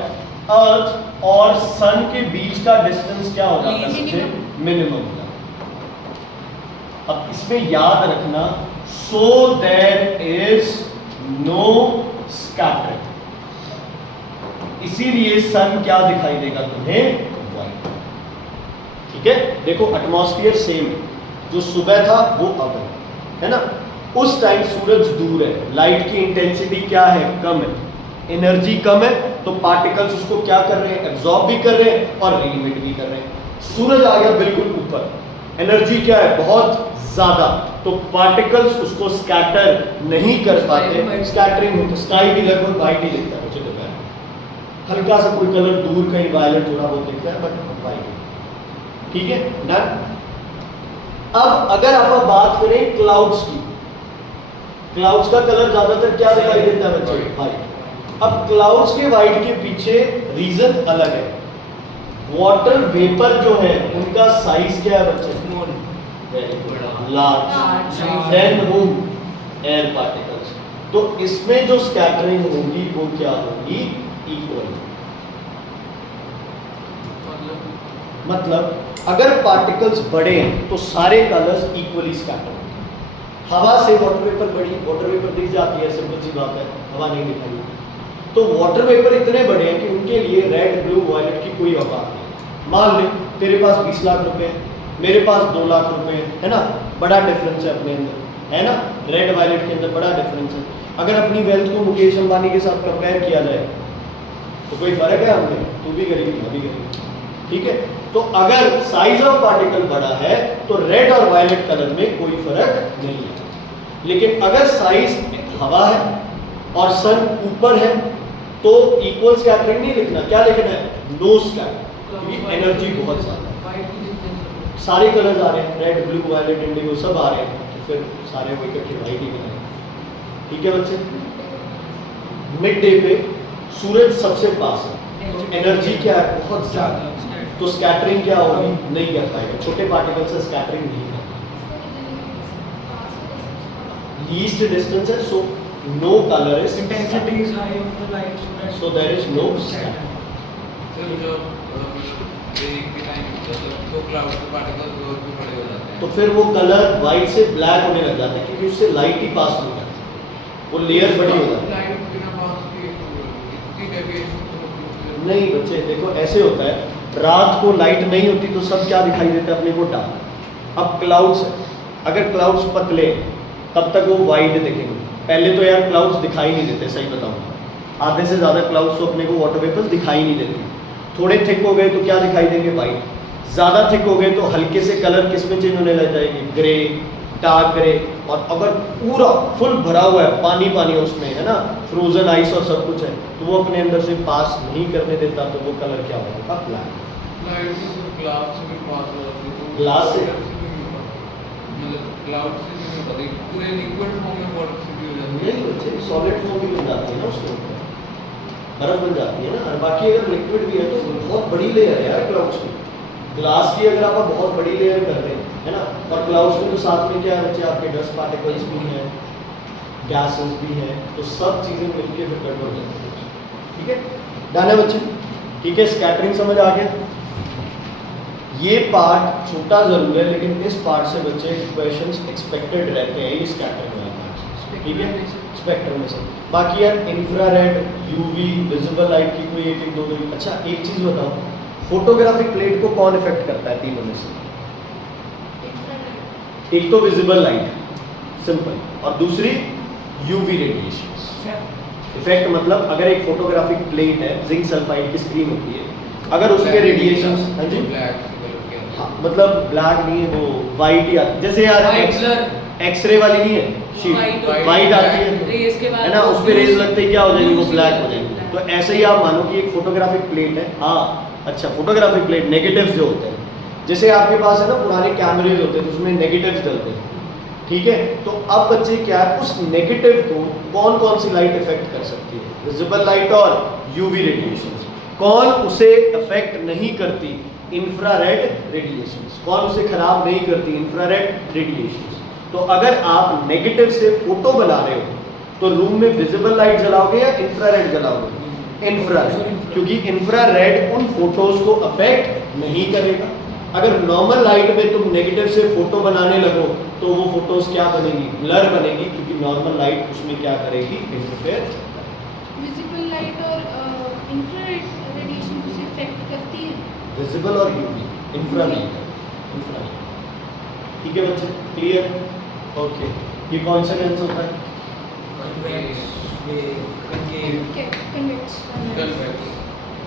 अर्थ और सन के बीच का डिस्टेंस क्या हो जाता है बच्चे? मिनिमम होता है। अब इसमें याद रखना, so there is no scattering, इसीलिए सन क्या दिखाई देगा तुम्हें? व्हाइट। ठीक है? देखो एटमॉस्फेयर सेम है, जो सुबह था वो अब है ना? उस टाइम सूरज दूर है, लाइट की इंटेंसिटी क्या है? कम है, एनर्जी कम है, तो पार्टिकल्स उसको क्या कर रहे हैं? एब्जॉर्ब भी कर रहे हैं और रे इमिट भी कर रहे हैं। सूरज आ गया बिल्कुल ऊपर, एनर्जी क्या है, बहुत ज्यादा, तो पार्टिकल्स उसको स्कैटर नहीं कर पाते, स्कैटरिंग होती है। स्काई भी लगभग वाइट ही दिखता है मुझे, तो हल्का सा कोई कलर दूर कहीं वायलेट थोड़ा बहुत दिखता है, बट वाइट। ठीक है, डन। अब अगर आप बात करें क्लाउड्स की, क्लाउड्स का कलर ज्यादातर क्या दिखाई देता है बच्चे, वाइट। अब क्लाउड्स के वाइट के पीछे रीजन अलग है। वाटर वेपर जो है उनका साइज क्या है बच्चे, large, than room air particles. तो इसमें जो स्कैटरिंग होगी वो क्या होगी, इक्वल। मतलब अगर पार्टिकल्स बड़े हैं तो सारे कलर्स इक्वली स्कैटर होंगे। हवा से वाटर वेपर बड़ी, वाटर वेपर दिख जाती है, सिंपल सी बात है, हवा नहीं दिखाई। तो वाटर वेपर इतने बड़े हैं कि उनके लिए रेड, ब्लू, वायलेट की कोई औकात नहीं। मान ले तेरे पास 20 लाख रुपए हैं, मेरे पास 2 लाख रुपए हैं, है ना, बड़ा डिफरेंस है अपने अंदर, है ना, रेड वायलेट के अंदर बड़ा डिफरेंस है। अगर अपनी वेल्थ को मुकेश अंबानी के साथ कंपेयर किया जाए तो कोई फर्क है हमें, तू भी गरीब मैं भी गरीब, ठीक है। तो अगर साइज ऑफ पार्टिकल बड़ा है तो रेड और वायलेट कलर में कोई फर्क नहीं है। लेकिन अगर साइज हवा है और सन ऊपर है तो इक्वल स्कैटरिंग नहीं लिखना, क्या लिखना है, नो स्कैटर, क्योंकि एनर्जी बहुत ज्यादा है। सारे कलर्स आ रहे हैं, रेड, ब्लू, वायलेट, इंडिगो सब आ रहे हैं, तो फिर सारे वो इकट्ठे वाइट ही बनाए। ठीक है बच्चे, मिड डे पे सूरज सबसे पास है तो एनर्जी क्या है, बहुत ज्यादा, तो स्कैटरिंग क्या होगी, नहीं कर पाएगा, छोटे पार्टिकल से स्कैटरिंग नहीं कर पाएगा। लीस्ट डिस्टेंस है, so no colour is, Intensity is high of the light, so there is no scatter. Sir जब डे के टाइम होता है तो क्लाउड के पार्टिकल्स और भी बड़े हो जाते हैं, तो फिर वो कलर वाइट से ब्लैक होने लग जाता है क्योंकि उससे लाइट ही पास नहीं करती, वो लेयर बड़ी हो जाती है। लाइट बिना पास के इतनी डेविएशन नहीं बच्चे देखो ऐसे होता है, रात को लाइट नहीं होती तो सब क्या दिखाई देता है अपने को, डार्क। अब क्लाउड्स, अगर क्लाउड्स पतले तब तक वो वाइट दिखेंगे। पहले तो यार क्लाउड्स दिखाई नहीं देते, सही बताऊँ, आधे से ज़्यादा क्लाउड्स तो अपने को वाटर वेपर्स दिखाई नहीं देते। थोड़े थिक हो गए तो क्या दिखाई देंगे, वाइट। ज़्यादा थिक हो गए तो हल्के से कलर किस में चेंज होने लग जाएंगे, ग्रे, डार्क ग्रे। और अगर पूरा फुल भरा हुआ है, पानी पानी है उसमें, है ना, फ्रोजन आइस और सब कुछ है, तो वो अपने अंदर से पास नहीं करने देता, तो वो कलर क्या होगा, ब्लैक। लाइट ग्लास से भी पास हो जाती है, तो ग्लास से? मतलब क्लाउड से भी नहीं पता, पूरे लिक्विड फॉर्म में वाटर से भी हो जाती है। नहीं बच्चे, सॉलिड फॉर्म भी बन जाती है ना उसके ऊपर, बर्फ बन जाती है ना। और बाकी अगर लिक्विड भी है तो बहुत बड़ी लेयर है यार क्लाउड्स की। ग्लास की अगर आप बहुत बड़ी लेयर कर दें, है ना, और क्लाउड्स में तो साथ में क्या है बच्चे, आपके डस्ट पार्टिकल्स भी हैं, गैसेस भी हैं, तो सब चीज़ें मिलकर फिर कट हो जाती है। ठीक है, डन है बच्चे, ठीक है, स्कैटरिंग समझ आ गया। ये पार्ट छोटा जरूर है लेकिन इस पार्ट से बच्चे क्वेश्चंस एक्सपेक्टेड रहते हैं, ये स्कैटरिंग वाला पार्ट, ठीक है, स्पेक्ट्रम में से। बाकी यार इंफ्रारेड, यूवी, विजिबल लाइट की कोई एक दो। अच्छा एक चीज़ बताओ, फोटोग्राफिक प्लेट को कौन इफेक्ट करता है तीनों में से? एक तो विजिबल लाइट, सिंपल, और दूसरी यूवी रेडिएशन। इफेक्ट मतलब अगर एक फोटोग्राफिक प्लेट है, जिंक सल्फाइड की स्क्रीन होती है, अगर उसके रेडिएशन, हाँ जी, हाँ, मतलब ब्लैक नहीं है, वो वाइट ही आती, जैसे यार एक्सरे वाली नहीं है शीट, वाइट आती है, है ना, उस पे रेज लगते ही क्या हो जाएगी, वो ब्लैक हो जाएगी। तो ऐसे ही आप मानो कि एक फोटोग्राफिक प्लेट है, हाँ अच्छा, फोटोग्राफिक प्लेट नेगेटिव्स जो होते हैं, जैसे आपके पास है ना पुराने कैमरेज होते हैं तो उसमें नेगेटिव्स डलते हैं, ठीक है। तो अब बच्चे क्या है, उस नेगेटिव को कौन कौन सी लाइट इफेक्ट कर सकती है, विजिबल लाइट और यूवी रेडिएशन। कौन उसे इफेक्ट नहीं करती, इंफ्रारेड रेडिएशंस। कौन उसे खराब नहीं करती, इंफ्रारेड रेडिएशंस। तो अगर आप नेगेटिव से फोटो बना रहे हो तो रूम में विजिबल लाइट जलाओगे या इंफ्रारेड जलाओगे, इंफ्रारेड, क्योंकि इंफ्रारेड उन फोटोज को अफेक्ट नहीं करेगा। अगर नॉर्मल लाइट में तुम नेगेटिव से फोटो बनाने लगो तो वो फोटोज क्या बनेगी, ब्लर बनेगी, क्योंकि नॉर्मल लाइट उसमें क्या करेगी, इंटरफेयर। विजिबल लाइट और इंफ्रारेड रेडिएशन उसे इफेक्ट करती है। विजिबल और यूवी, इंफ्रा नहीं, इंफ्रा। ठीक है बच्चे, क्लियर, ओके। ये कौन सा लेंस होता है, कन्वेक्स।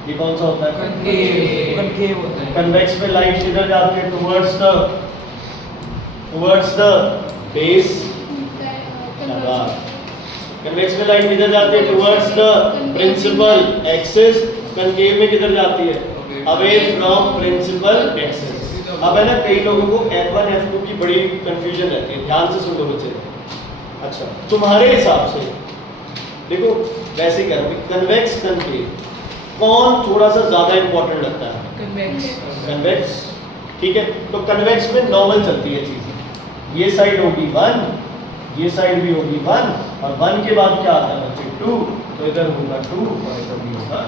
ये कौन सा होता है, कनकेव होता है। कन्वेक्स में लाइट किधर जाती है, towards the towards the base. उल्टा है, शाबाश। कन्वेक्स में लाइट किधर जाती है? Towards the principal axis. Concave में किधर जाती है? Away from principal axis. अब है ना, कई लोगों को F1 F2 की बड़ी कंफ्यूजन रहती है, ध्यान से सुन लो बच्चे। अच्छा, तुम्हारे हिसाब से देखो, वैसे ही करो, कन्वेक्स कनकेव कौन थोड़ा सा ज्यादा इंपॉर्टेंट लगता है? कन्वेक्स। कन्वेक्स, ठीक है। तो कन्वेक्स में नॉर्मल चलती है चीजें, ये साइड होगी 1, ये साइड भी होगी 1, और 1 के बाद क्या आता है बच्चे? 2, तो इधर होगा 2 और इधर भी होगा।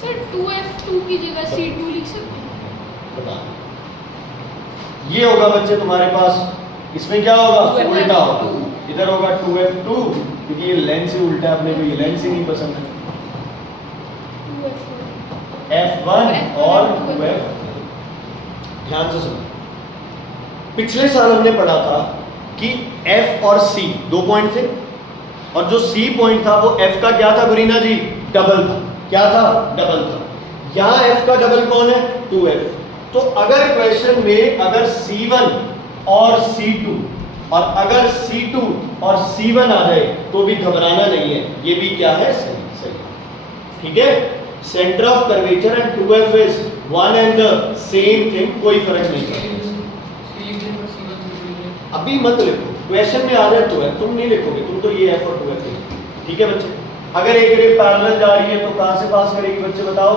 सर 2F2 की जगह C2 लिख सकते हैं। बता, ये होगा बच्चे तुम्हारे पास, इसमें क्या होगा? 2F2। उल्टा होगा, इधर होगा 2F2, क्योंकि ये लेंस ही उल्टा है, अपने को ये लेंस ही नहीं पसंद है। 2F1 F1 और 2F। ध्यान से सुनो, पिछले साल हमने पढ़ा था कि F और C 2 पॉइंट थे, और जो C पॉइंट था वो F का क्या था गुरीना जी? डबल था। क्या था? डबल था। यहाँ F का डबल कौन है? 2F। तो अगर क्वेश्चन में अगर C1 और C2 और अगर C2 और C1 आ जाए तो भी घबराना नहीं है, ये भी क्या है? सही सही, ठीक है। Centre of curvature and 2F is one and the same thing, कोई फर्क नहीं पड़ता। अभी मत लिखो, क्वेश्चन में आ जाए तो है, तुम नहीं लिखोगे, तुम तो ये F और 2F लिखोगे, ठीक है बच्चे। अगर एक रे पैरेलल जा रही है तो कहां से पास करेगी बच्चे? बताओ,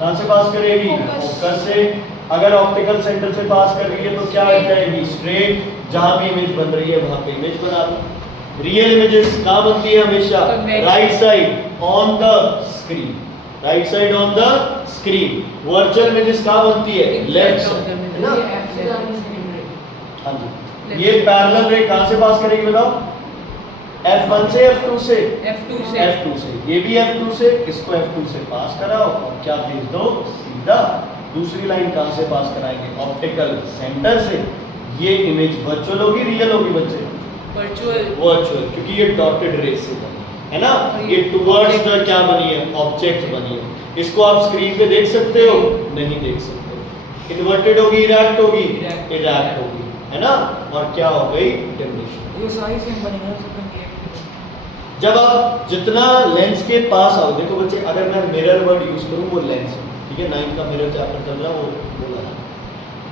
कहां से पास करेगी? फोकस से। अगर ऑप्टिकल सेंटर से पास कर रही है तो क्या बन जाएगी? स्ट्रेट। जहां भी इमेज बन रही है वहां पे इमेज बना दो। रियल इमेजेस कहां बनती है? हमेशा right side on the screen, right side on the screen. Virtual images कहां बनती है? लेफ्ट साइड, है ना? हाँ जी। ये पैरेलल रे कहां से पास करेगी बताओ? F1 से F2 से? F2 से। F2 से, ये भी F2 से, इसको F2 से पास कराओ और क्या भेज दो? सीधा। दूसरी लाइन कहां से पास कराएंगे? ऑप्टिकल सेंटर से। ये इमेज वर्चुअल होगी, रियल होगी बच्चे? वर्चुअल। वर्चुअल, क्योंकि ये डॉटेड रे से बनी है ना, ये टुवर्ड्स द क्या बनी है? ऑब्जेक्ट बनी है। इसको आप स्क्रीन पे देख सकते हो? नहीं देख सकते। इन्वर्टेड होगी, इरेक्ट होगी? इरेक्ट होगी, है ना। और क्या हो गई? डेफिनेशन। ये सारी सेम बनेगा सेकंड के। जब आप जितना लेंस के पास आओ, देखो बच्चे, अगर मैं मिरर वर्ड यूज करूं वो लेंस, ठीक है, 9th का मिरर चैप्टर चल रहा है, वो बोला है।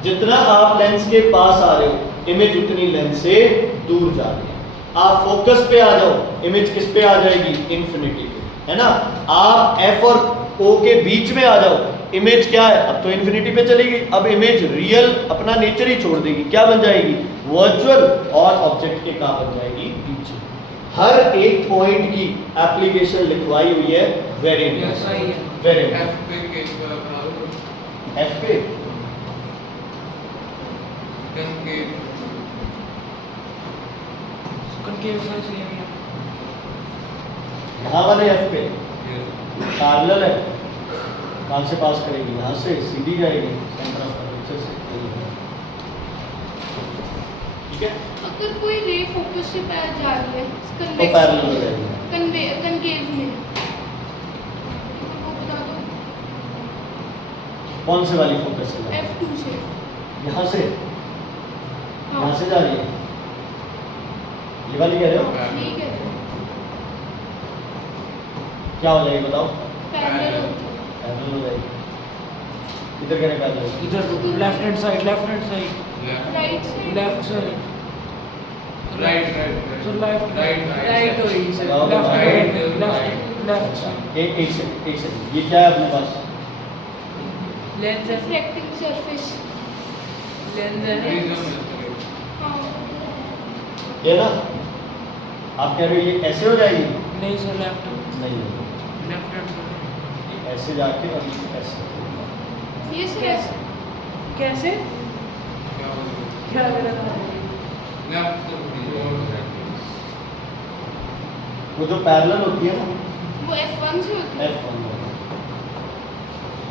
जितना आप लेंस के पास आ रहे हो, इमेज उतनी लेंस से दूर जा रही है। आप फोकस पे आ जाओ, इमेज किस पे आ जाएगी? इन्फिनिटी पे, है ना। आप F और O के बीच में आ जाओ, इमेज क्या है? अब तो इन्फिनिटी पे चलेगी। अब इमेज रियल अपना नेचर ही छोड़ देगी, क्या बन जाएगी? वर्चुअल। और ऑब्जेक्ट के कहाँ बन जाएगी? पीछे। हर एक पॉइंट की एप्लीकेशन लिखवाई हुई है, वेरी इंपॉर्टेंट, वेरी F पे केस वाला बना दो। F पे कनकेव। सेकंड के सारी सेम है। यहाँ वाले F पे Yes. पैरेलल है, कहाँ से पास करेगी? यहाँ से सीधी जाएगी, सेंटर ऑफ कर्वेचर से। ठीक है, अगर कोई रे फोकस से पैर जा रही है तो पैरेलल हो जाएगी। कनकेव में, वो बता दो। कौन से वाली फोकस से? F2 से। यहाँ से, हाँ, यहाँ से जा रही है, ये वाली कह रहे हो? ठीक है। क्या हो जाएगी बताओ? पैरेलल होती है। पैरेलल हो जाएगी। इधर कह रहे पैरेलल। इधर left hand side, left hand side, Left. Right side. Left side, Right, right, So left. Right हो रही है। लगाओ, left right. Left left side. एक सेकंड, एक सेकंड, ये क्या है अपने पास? लेंस है। Reflecting surface. लेंस है। Prism है। हाँ, ये ना, आप कह रहे हो ये ऐसे हो जाएगी? नहीं सर, लेफ्ट नहीं होगी। Left hand side. ये ऐसे जाके और ये ऐसे। ये सर कैसे? कैसे? क्या हो गया? क्या लग रहा है? Left to right. वो जो पैरेलल होती है ना, वो F1 से होती है। F1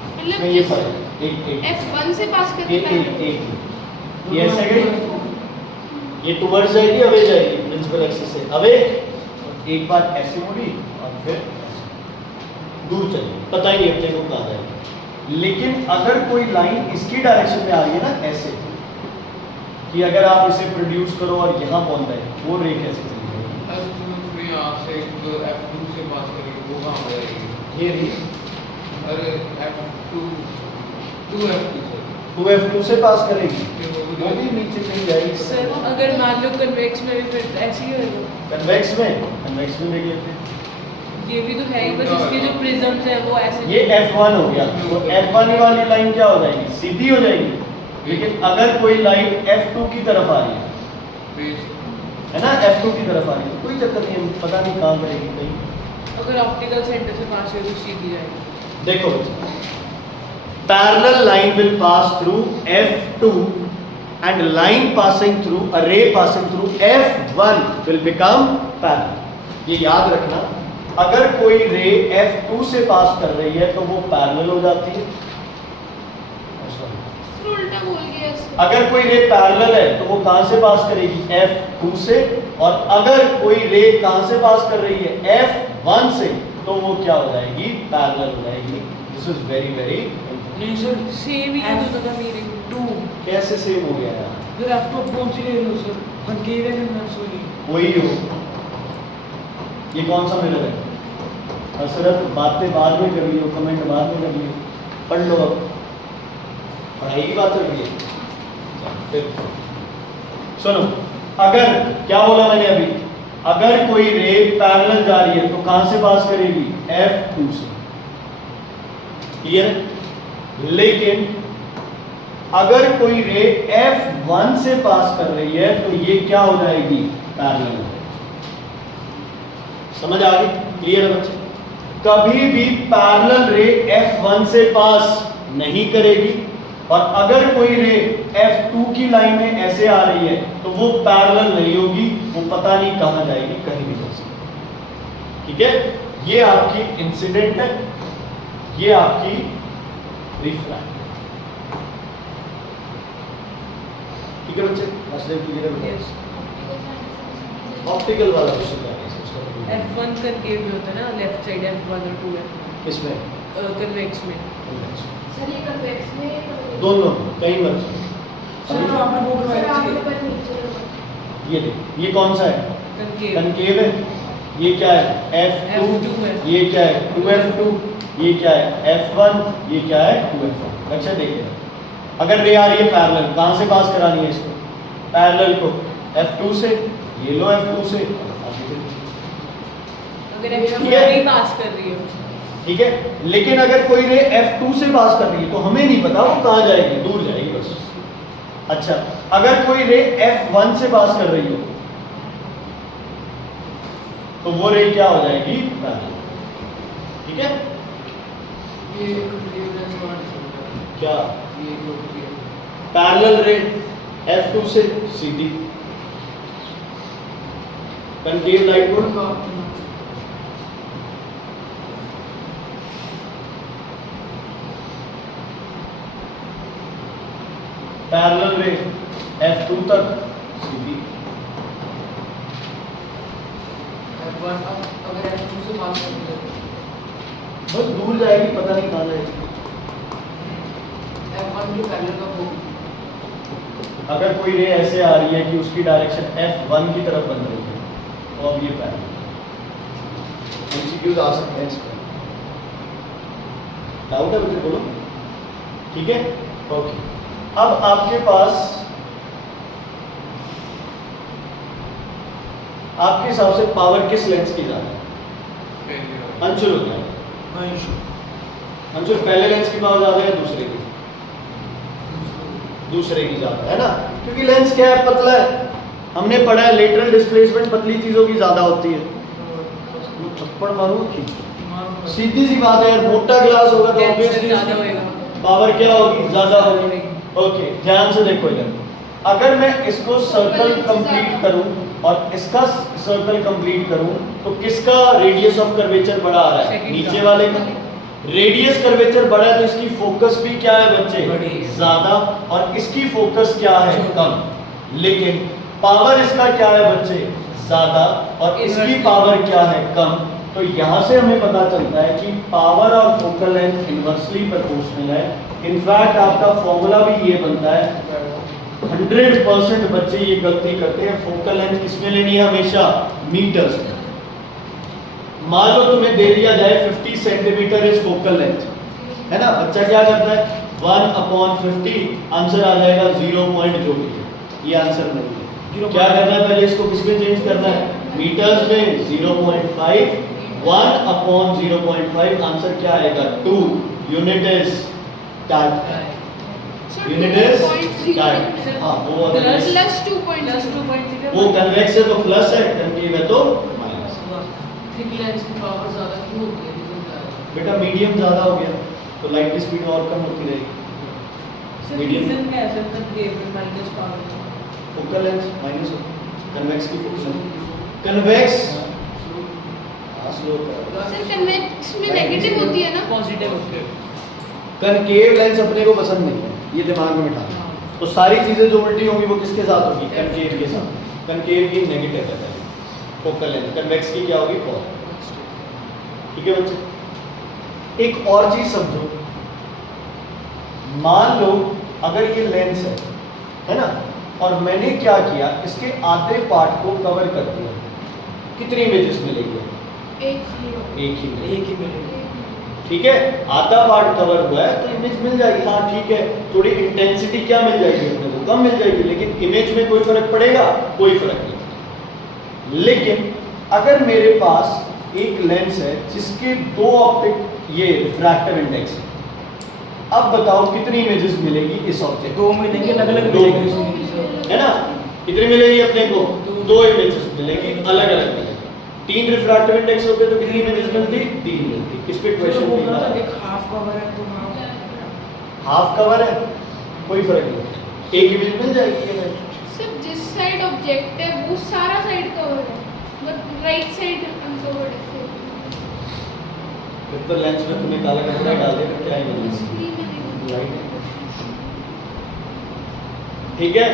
मतलब इसमें ये जिस फर्क है, एक F1 से पास करके एक पैरेलल। एक ये ऐसे गई, ये टुवर्ड्स जाएगी, अवे जाएगी प्रिंसिपल एक्सिस से अवे, एक बार ऐसे मुड़ी और फिर ऐसे दूर चली, पता ही नहीं अपने को कहाँ जाएगी। लेकिन अगर कोई लाइन इसकी डायरेक्शन में आ रही है ना, ऐसे, कि अगर आप इसे प्रोड्यूस करो और यहाँ पहुंच जाए, वो रे कैसे चली जाएगी? फिर यहाँ से जो F2 से पास करेगी वो कहाँ पे जाएगी? ये रे अरे F2 2F2 से वो F2 से पास करेगी, फिर वो वो भी नीचे चली जाएगी। सर अगर मान लो कन्वेक्स में भी फिर ऐसे ही होगा। कन्वेक्स में देख लेते हैं। ये भी तो है ही, बस इसके जो प्रिज्म्स है वो ऐसे ये F1 हो गया, तो F1 वाली लाइन क्या हो जाएगी? सीधी हो जाएगी। लेकिन अगर कोई लाइन F2 की तरफ आ रही है ना, F2 की तरफ आ रही है, कोई चक्कर नहीं, पता नहीं कहाँ करेगी कहीं। अगर ऑप्टिकल सेंटर से पास हो तो सीधी जाएगी। देखो parallel line will pass through F2 and line passing through a रे passing through F1 will become parallel. ये याद रखना, अगर कोई रे F2 से पास कर रही है तो वो पैरेलल हो जाती है। फिर उल्टा बोल गया इसको। अगर कोई रे पैरेलल है तो वो कहां से पास करेगी? F2 से। और अगर कोई रे कहां से पास कर रही है? F1 से, तो वो क्या हो जाएगी? पैरेलल हो जाएगी। दिस इज वेरी वेरी नहीं सर, सेम ही है दोनों का मीनिंग। 2 कैसे सेम हो गया यार? फिर F2 कौन सी ले रहे हो सर? कनकेव है कन्वेक्स वाली? वही हो। ये कौन सा मिरर है? हसरत बातें बाद में कर लियो, कमेंट बाद में कर लियो, पढ़ लो। अब पढ़ाई की बात चल रही है। फिर सुनो, अगर क्या बोला मैंने अभी, अगर कोई रे पैरेलल जा रही है तो कहां से पास करेगी? F2 से। क्लियर? लेकिन अगर कोई रे F1 से पास कर रही है तो ये क्या हो जाएगी? पैरेलल। समझ आ गई? क्लियर है बच्चे? कभी भी पैरेलल रे F1 से पास नहीं करेगी, और अगर कोई रे F2 की लाइन में ऐसे आ रही है तो वो पैरेलल नहीं होगी, वो पता नहीं कहां जाएगी, कहीं भी जा सकती। ठीक है? ये आपकी इंसिडेंट है, ये आपकी रिफ्रैक्ट। ठीक है बच्चे? क्लियर है? यस। ऑप्टिकल वाला क्वेश्चन क्या है इसका? F1 कनकेव में होता है ना, लेफ्ट साइड F1 और 2F इसमें कन्वेक्स में। सर ये कन्वेक्स में तो दोनों कहीं मर्जी। सर तो आपने वो सर करवाया आपके थी। पर नीचे ये देख, ये कौन सा है? कनकेव। कनकेव है। ये क्या है? F2 F2 है। ये क्या है? 2F2। ये क्या है? F1। ये क्या है? 2F1। अच्छा देखिए, अगर रे आ रही है पैरेलल, कहां से पास करानी है इसको? पैरेलल को F2 से, ये लो F2 से। अगर F2 ठीक है? नहीं पास कर रही है। ठीक है? लेकिन अगर कोई रे F2 से पास कर रही है तो हमें नहीं पता वो कहां जाएगी, दूर जाएगी बस। अच्छा, अगर कोई रे F1 से पास कर रही हो तो वो रे क्या हो जाएगी? पैरेलल। ठीक है? ये कनकेव लेंस वाला डिसऑर्डर है। क्या? ये लोग पैरेलल रे F2 से सीधी, कनकेव लाइट को पैरेलल रे F2 तक सीधी। F1 अगर F2 से पास कर रही है बस दूर जाएगी, पता नहीं कहां जाएगी। F1 के पैरेलल का वो अगर कोई रे ऐसे आ रही है कि उसकी डायरेक्शन F1 की तरफ बन रही है तो अब ये पैरेलल। एमसीक्यूज आ सकते हैं इस पर। डाउट है बच्चे? बोलो। ठीक है? ओके। अब आपके पास आपके हिसाब से पावर किस लेंस की ज्यादा है? अंशुल होता है। अंशुल, पहले लेंस की पावर ज्यादा है दूसरे की? दूसरे की ज्यादा है ना, क्योंकि लेंस क्या है? पतला है। हमने पढ़ा है लेटरल डिस्प्लेसमेंट पतली चीजों की ज्यादा होती है। थप्पड़ मारूंगा खींच। सीधी सी बात है यार, मोटा ग्लास होगा तो ऑब्वियसली ज्यादा होएगा। पावर क्या होगी? ज्यादा होगी। ओके, ध्यान से देखो इधर। अगर मैं इसको सर्कल कंप्लीट करूं और इसका सर्कल कंप्लीट करूं तो किसका रेडियस ऑफ कर्वेचर बड़ा आ रहा है? Second नीचे का। वाले का। रेडियस कर्वेचर बड़ा है तो इसकी फोकस भी क्या है बच्चे? बड़ी। ज्यादा। और इसकी फोकस क्या है? छोटी। कम। लेकिन पावर इसका क्या है बच्चे? ज्यादा। और इसकी Inversely। पावर क्या है? कम। तो यहाँ से हमें पता चलता है कि पावर और फोकल लेंथ इनवर्सली प्रोपोर्शनल है। इनफैक्ट आपका फॉर्मूला भी ये बनता है 100% बच्चे ये गलती करते हैं। फोकल लेंथ किसमें लेनी है हमेशा? मीटर्स में। मान लो तुम्हें दे दिया जाए 50 सेंटीमीटर इज फोकल लेंथ, है ना, बच्चा क्या करता है 1/50, आंसर आ जाएगा 0 पॉइंट जो भी है, ये आंसर नहीं है। क्या करना है पहले इसको किसमें चेंज करना है? मीटर्स में। 0.5 1/0.5 आंसर क्या आएगा 2, unit is time, So unit is 2.0 time. हाँ वो अगर plus 2.0 वो कन्वेक्स है तो प्लस है, कनकेव है तो माइनस। थिक लेंस की पावर ज़्यादा क्यों होती है? रीजन क्या है? बेटा मीडियम ज्यादा हो गया तो लाइट की स्पीड और कम होती रहेगी। Sir Medium. रीजन क्या है सर? कनकेव में minus power. Focal length minus हो, कन्वेक्स की focal, convex slow sir convex में नेगेटिव होती है ना? पॉजिटिव होते हैं। कनकेव लेंस अपने को पसंद नहीं है, ये दिमाग में बिठा लो। तो सारी चीजें जो उल्टी होंगी वो किसके साथ होगी? कनकेव के साथ। कनकेव की नेगेटिव है पहले, फोकल लेंथ। कन्वेक्स की क्या होगी? पॉजिटिव। ठीक है बच्चे, एक और चीज समझो, मान लो अगर ये लेंस है ना, और मैंने क्या किया, इसके आधे पार्ट को कवर कर दिया, कितनी इमेजेस मिलेगी? एक एक ही मिलेगा। ठीक है, आधा पार्ट कवर हुआ है तो इमेज मिल जाएगी। हाँ ठीक है, थोड़ी इंटेंसिटी क्या मिल जाएगी अपने को? कम मिल जाएगी, लेकिन इमेज में कोई फर्क पड़ेगा? कोई फर्क नहीं। लेकिन अगर मेरे पास एक लेंस है जिसके दो ऑप्टिक ये रिफ्रैक्टिव इंडेक्स है, अब बताओ कितनी इमेजेस मिलेगी इस ऑब्जेक्ट? 2 मिलेंगे, अलग-अलग दो मिलेंगे। है ना, कितनी मिलेगी अपने को? 2 इमेजेस मिलेंगी, अलग अलग मिलेगी। 3 रिफ्रैक्टिव इंडेक्स होते तो कितनी इमेजेस मिलती? 3 मिलती। इस पे क्वेश्चन बोल नहीं रहा था था। एक हाफ कवर है तो हाफ कवर है, कोई फर्क नहीं, एक इमेज मिल जाएगी ये। सिर्फ जिस साइड ऑब्जेक्ट है वो सारा साइड कवर है, बट राइट साइड अनकवर्ड है। फिर तो लेंस में तुम्हें काला कपड़ा डाल दे तो क्या ही मिलेगा? इसलिए मैंने लाइट। ठीक है,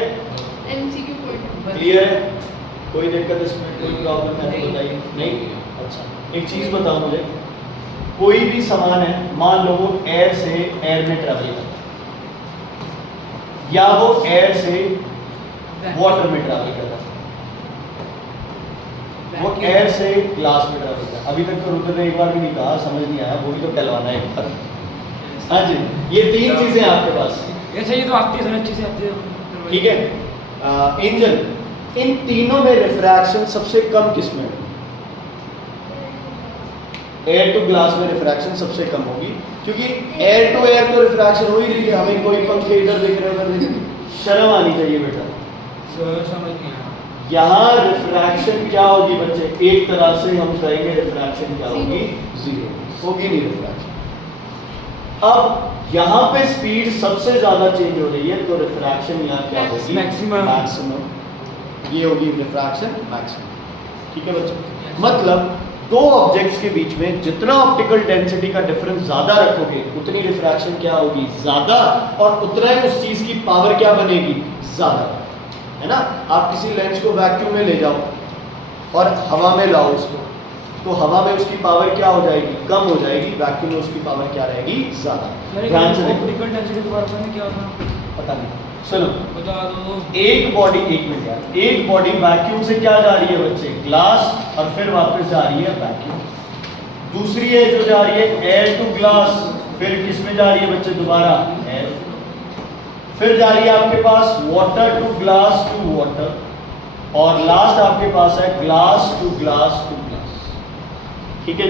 एमसीक्यू पॉइंट। क्लियर है? कोई दिक्कत इसमें, कोई प्रॉब्लम है तो बताइए। नहीं? अच्छा, एक चीज बताओ मुझे, कोई भी सामान है, मान लो वो एयर से एयर में ट्रैवल करता है, या वो एयर से वाटर में ट्रैवल कर रहा है, वो एयर से ग्लास में ट्रैवल कर रहा है। अभी तक तो रुद्र ने एक बार भी नहीं कहा, समझ नहीं आया, वो भी तो कहलवाना है एक बार। हाँ जी, ये 3 चीजें आपके पास, ऐसा ये तो आती है, सर अच्छे से आती है। ठीक है। एंजल, इन तीनों में रिफ्रैक्शन सबसे कम किसमें है? एयर टू ग्लास में रिफ्रैक्शन सबसे कम होगी, क्योंकि एयर टू एयर तो रिफ्रैक्शन हो ही रही है। हमें कोई पंखे इधर दिख रहे उधर दिख रहे, शर्म आनी चाहिए बेटा। सर समझ नहीं आया। यहाँ रिफ्रैक्शन क्या होगी बच्चे? एक तरह से हम कहेंगे रिफ्रैक्शन क्या होगी? 0 होगी नहीं रिफ्रैक्शन। अब यहाँ पे स्पीड सबसे ज्यादा चेंज हो रही है तो रिफ्रैक्शन यहाँ क्या होगी? मैक्सिमम। मैक्सिमम। ये होगी रिफ्रैक्शन मैक्सिमम। ठीक है बच्चों, मतलब दो ऑब्जेक्ट्स के बीच में जितना ऑप्टिकल डेंसिटी का डिफरेंस ज्यादा रखोगे उतनी रिफ्रैक्शन क्या होगी? ज्यादा, और उतना ही उस चीज की पावर क्या बनेगी? ज्यादा, है ना। आप किसी लेंस को वैक्यूम में ले जाओ और हवा में लाओ उसको, तो हवा में उसकी पावर क्या हो जाएगी? कम हो जाएगी। वैक्यूम में उसकी पावर क्या रहेगी? ज्यादा। ध्यान से देखो, ऑप्टिकल डेंसिटी के बारे में क्या होता है? पता नहीं, सुनो। बता दो। एक बॉडी, एक मिनट यार, एक बॉडी वैक्यूम से क्या जा रही है बच्चे? ग्लास, और फिर वापस जा रही है वैक्यूम। दूसरी है जो जा रही है एयर टू ग्लास, फिर किस में जा रही है बच्चे? दोबारा एयर। फिर जा रही है आपके पास water to glass to water, और लास्ट आपके पास है glass to glass to glass. ठीक है,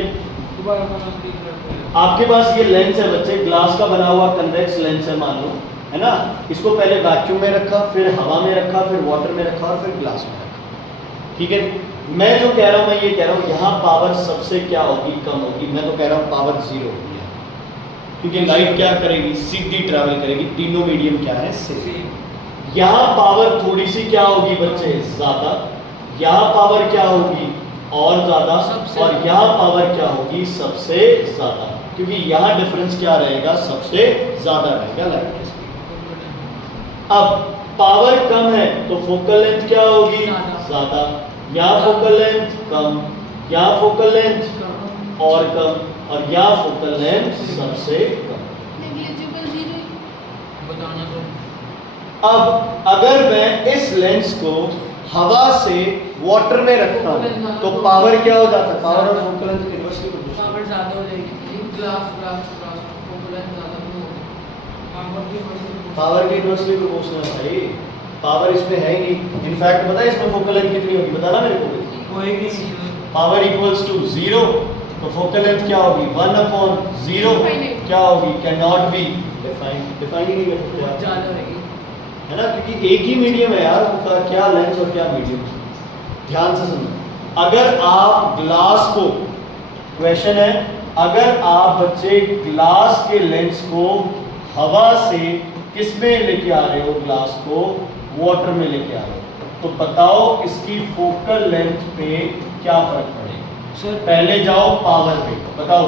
दोबारा बताना प्लीज। आपके पास ये लेंस है बच्चे, ग्लास का बना हुआ कन्वेक्स लेंस है मान लो, है ना। इसको पहले वैक्यूम में रखा, फिर हवा में रखा, फिर वाटर में रखा, और फिर ग्लास में रखा। ठीक है, मैं जो कह रहा हूँ, मैं ये कह रहा हूँ यहाँ पावर सबसे क्या होगी? कम होगी। मैं तो कह रहा हूँ पावर 0 होगी, क्योंकि लाइट क्या करेगी? सीधी ट्रैवल करेगी। तीनों मीडियम क्या है? सेम। यहाँ पावर थोड़ी सी क्या होगी बच्चे? ज्यादा। यहाँ पावर क्या होगी? और ज्यादा। और यहाँ पावर क्या होगी? सबसे ज्यादा, क्योंकि यहाँ डिफरेंस क्या रहेगा? सबसे ज्यादा रहेगा लाइट के स्पीड। अब पावर कम है तो फोकल लेंथ क्या होगी? ज्यादा। यहाँ फोकल लेंथ कम, यहाँ फोकल लेंथ और कम, और यहाँ फोकल लेंथ सबसे कम। नेग्लिजिबल 0। बताना तो अब अगर मैं इस लेंस को हवा से वाटर में रखता हूं तो पावर क्या हो जाता है? पावर और focal length inversely proportional. Power ज़्यादा हो जाएगी। ग्लास फोकल लेंथ ज़्यादा नहीं होगी। पावर की इनवर्सली प्रोपोर्शनल है भाई, पावर इसमें है ही नहीं। इनफैक्ट पता है इसमें फोकल लेंथ कितनी होगी? बताना मेरे को। होएगी पावर इक्वल्स टू 0 तो फोकल लेंथ क्या होगी? 1/0 Infinite। क्या होगी? कैन नॉट बी डिफाइन ही नहीं कर सकते बहुत आप। ज़्यादा रहेगी। है ना, क्योंकि एक ही मीडियम है यार, उनका क्या लेंस और क्या मीडियम। ध्यान से सुनो, अगर आप ग्लास को, क्वेश्चन है, अगर आप बच्चे ग्लास के लेंस को हवा से किस में लेके आ रहे हो? ग्लास को वाटर में लेके आ रहे हो, तो बताओ इसकी फोकल लेंथ पे क्या फर्क पड़ेगा? सर पहले जाओ पावर पे, बताओ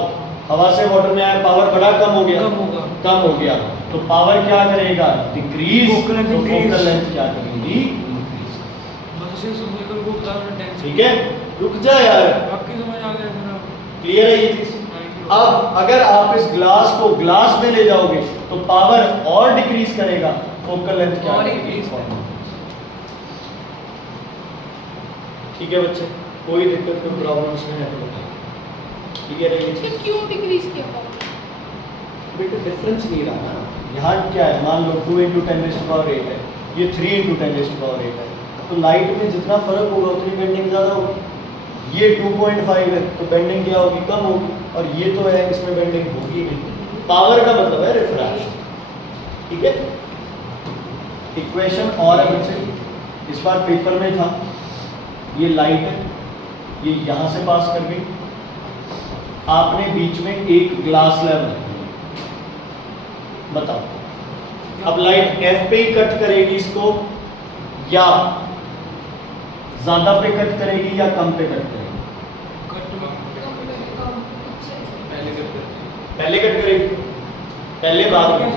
हवा से वाटर में आया, पावर बड़ा कम हो गया? कम होगा। कम हो गया तो पावर क्या करेगा? डिक्रीज। Focal length तो decrease। फोकल लेंथ क्या करेगी? Increase। बस इसे सुनने को रुक जाओ ना टेंशन। ठीक है, रुक जा यार, बाकी समझ आ गया जनाब। क्लियर है ये चीज? अब अगर आप इस ग्लास को ग्लास में ले जाओगे तो पावर और डिक्रीज करेगा, फोकल लेंथ क्या और करेगी? increase करेगा। ठीक है बच्चे, कोई दिक्कत कोई प्रॉब्लम इसमें है तो बताइए। क्लियर है ये तो चीज? क्यों डिक्रीज किया पावर? बेटा डिफरेंस नहीं रहा ना, यहाँ क्या है, मान लो 2 × 10⁸ है, ये 3 × 10⁸ है, तो लाइट में जितना फर्क होगा उतनी बेंडिंग ज़्यादा होगी। ये 2.5 है तो बेंडिंग क्या होगी? कम होगी। और ये तो है, इसमें बेंडिंग होगी नहीं। पावर का मतलब है रिफ्रैक्शन। ठीक है, इक्वेशन और है बच्चे, इस बार पेपर में था, ये लाइट है, ये यहाँ से पास कर गई, आपने बीच में एक ग्लास लैब रखी, बताओ अब लाइट एफ पे ही कट करेगी इसको, या ज्यादा पे कट करेगी या कम पे कट करेगी? पहले कट करेगी, पहले बाद में।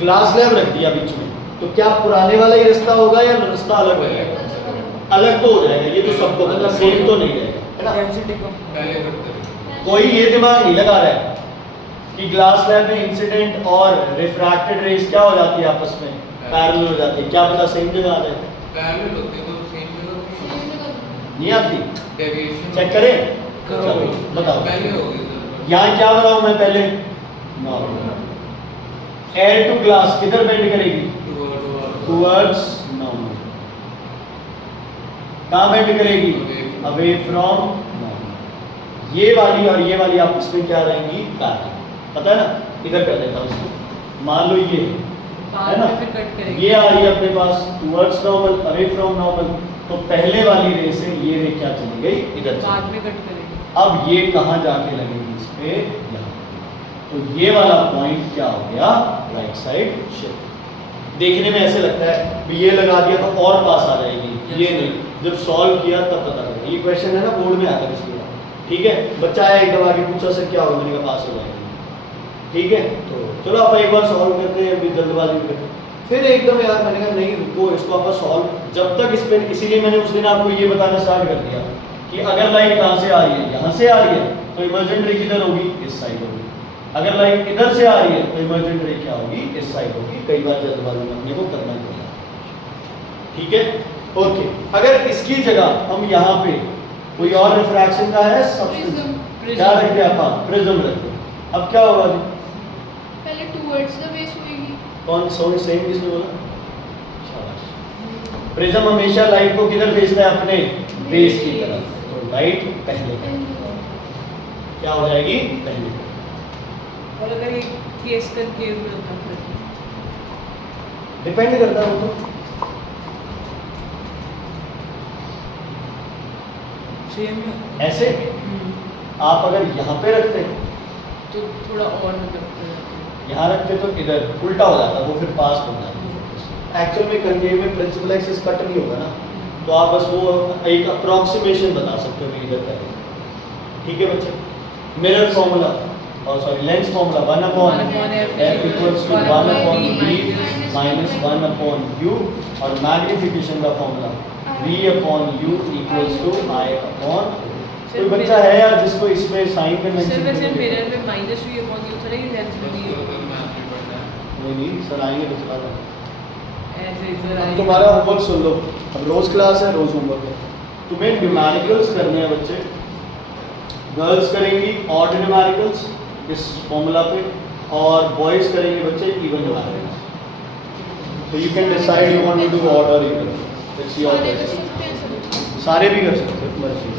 ग्लास लैब रख दिया बीच में, तो क्या पुराने वाला ही रास्ता होगा या रास्ता अलग हो जाएगा? अलग तो हो जाएगा, ये तो सबको मतलब सेम तो नहीं रहेगा, है ना? डेंसिटी कम। पहले करते हैं। कोई ये दिमाग नहीं लगा रहा है कि ग्लास लैब में इंसिडेंट और रिफ्रैक्टेड रेस क्या हो जाती है आपस में? पैरेलल हो जाती है। क्या पता सेम जगह आ जाए? पहले होते तो सेम जगह नहीं आती? डेविएशन चेक करें, करो। चलो, बताओ। पहले होगी सर। यहाँ क्या बनाऊं मैं पहले? नॉर्मल। एयर टू ग्लास किधर बेंड करेगी? Towards normal. कहाँ बेंड करेगी? Away from normal. ये वाली और ये वाली आपस में क्या रहेंगी? पैरेलल। पता है ना? इधर कर देता हूँ इसको, मान लो ये है बाद ना, में फिर कट करेंगे। ये आ रही है अपने पास towards normal, away from normal, तो पहले वाली रे से ये रे क्या चली गई? इधर चली बाद गई। में कट करेंगे। अब ये कहाँ जाके लगेगी? इस पे, यहाँ। तो ये वाला पॉइंट क्या हो गया? Right side shift. देखने में ऐसे लगता है भी ये लगा दिया तो और पास आ जाएगी, ये नहीं, जब सॉल्व किया तब पता लगा। ये क्वेश्चन है ना, बोर्ड में आता है इसलिए। ठीक है, बच्चा आया एकदम आगे पूछा सर क्या होगा, मैंने कहा पास हो जाएगा। ठीक है, तो चलो आप एक बार सॉल्व करते हैं, अभी जल्दबाजी में करते हैं। फिर एकदम यार मैंने कहा नहीं रुको, इसको आप सॉल्व जब तक इस पे, इसीलिए मैंने उस दिन आपको ये बताना स्टार्ट कर दिया कि अगर लाइट कहाँ से आ रही है? यहाँ से आ रही है, तो इमर्जेंट रे किधर होगी? इस साइड होगी। अगर लाइट इधर से आ रही है तो इमर्जेंट रे क्या होगी? इस साइड होगी। कई बार जल्दबाजी में अपने को करना पड़ेगा। ठीक है, ओके। अगर इसकी जगह हम यहाँ पे कोई और रिफ्रैक्शन का है सब्सटेंस, क्या रखते हैं आप? प्रिज्म रखते हैं। अब क्या होगा? पहले टुवर्ड्स द बेस होएगी। कौन सेम किसने बोला? शाबाश। प्रिज्म हमेशा लाइट को किधर भेजता है? अपने बेस की तरफ। तो लाइट पहले क्या हो जाएगी? पहले। और अगर ये केस करके होता फिर डिपेंड करता है वो तो। सेम ऐसे आप अगर यहाँ पे रखते तो थोड़ा और मतलब यहाँ रखते तो इधर उल्टा हो जाता, वो फिर पास हो जाता। एक्चुअल में कंकेव में प्रिंसिपल एक्सिस कट नहीं होगा ना, तो आप बस वो एक अप्रॉक्सीमेशन बता सकते हो कि इधर करें। ठीक है बच्चे, मिरर फॉर्मूला और sorry lens formula 1/f equals to 1/b minus 1/u और मैग्निफिकेशन का formula v/u equals to i/. कोई बच्चा है यार जिसको इसमें साइन करना सिर्फ ऐसे मिरर में माइनस भी अपॉन यू थोड़ा ही लेंस में भी वो नहीं सर आएंगे तो चला जाएंगे। ऐसे ही सर अब तुम्हारा होमवर्क सुन लो, अब रोज क्लास है, रोज होमवर्क है। तुम्हें न्यूमेरिकल्स करने हैं बच्चे, गर्ल्स करेंगी ऑड न्यूमेरिकल्स इस फॉर्मूला पे, और बॉयज करेंगे बच्चे इवन न्यूमेरिकल्स। तो you can decide you want to do odd और इवन, इट्स योर सारे कर चॉइस। सकते हैं सब। सारे भी कर सकते हो मर्जी।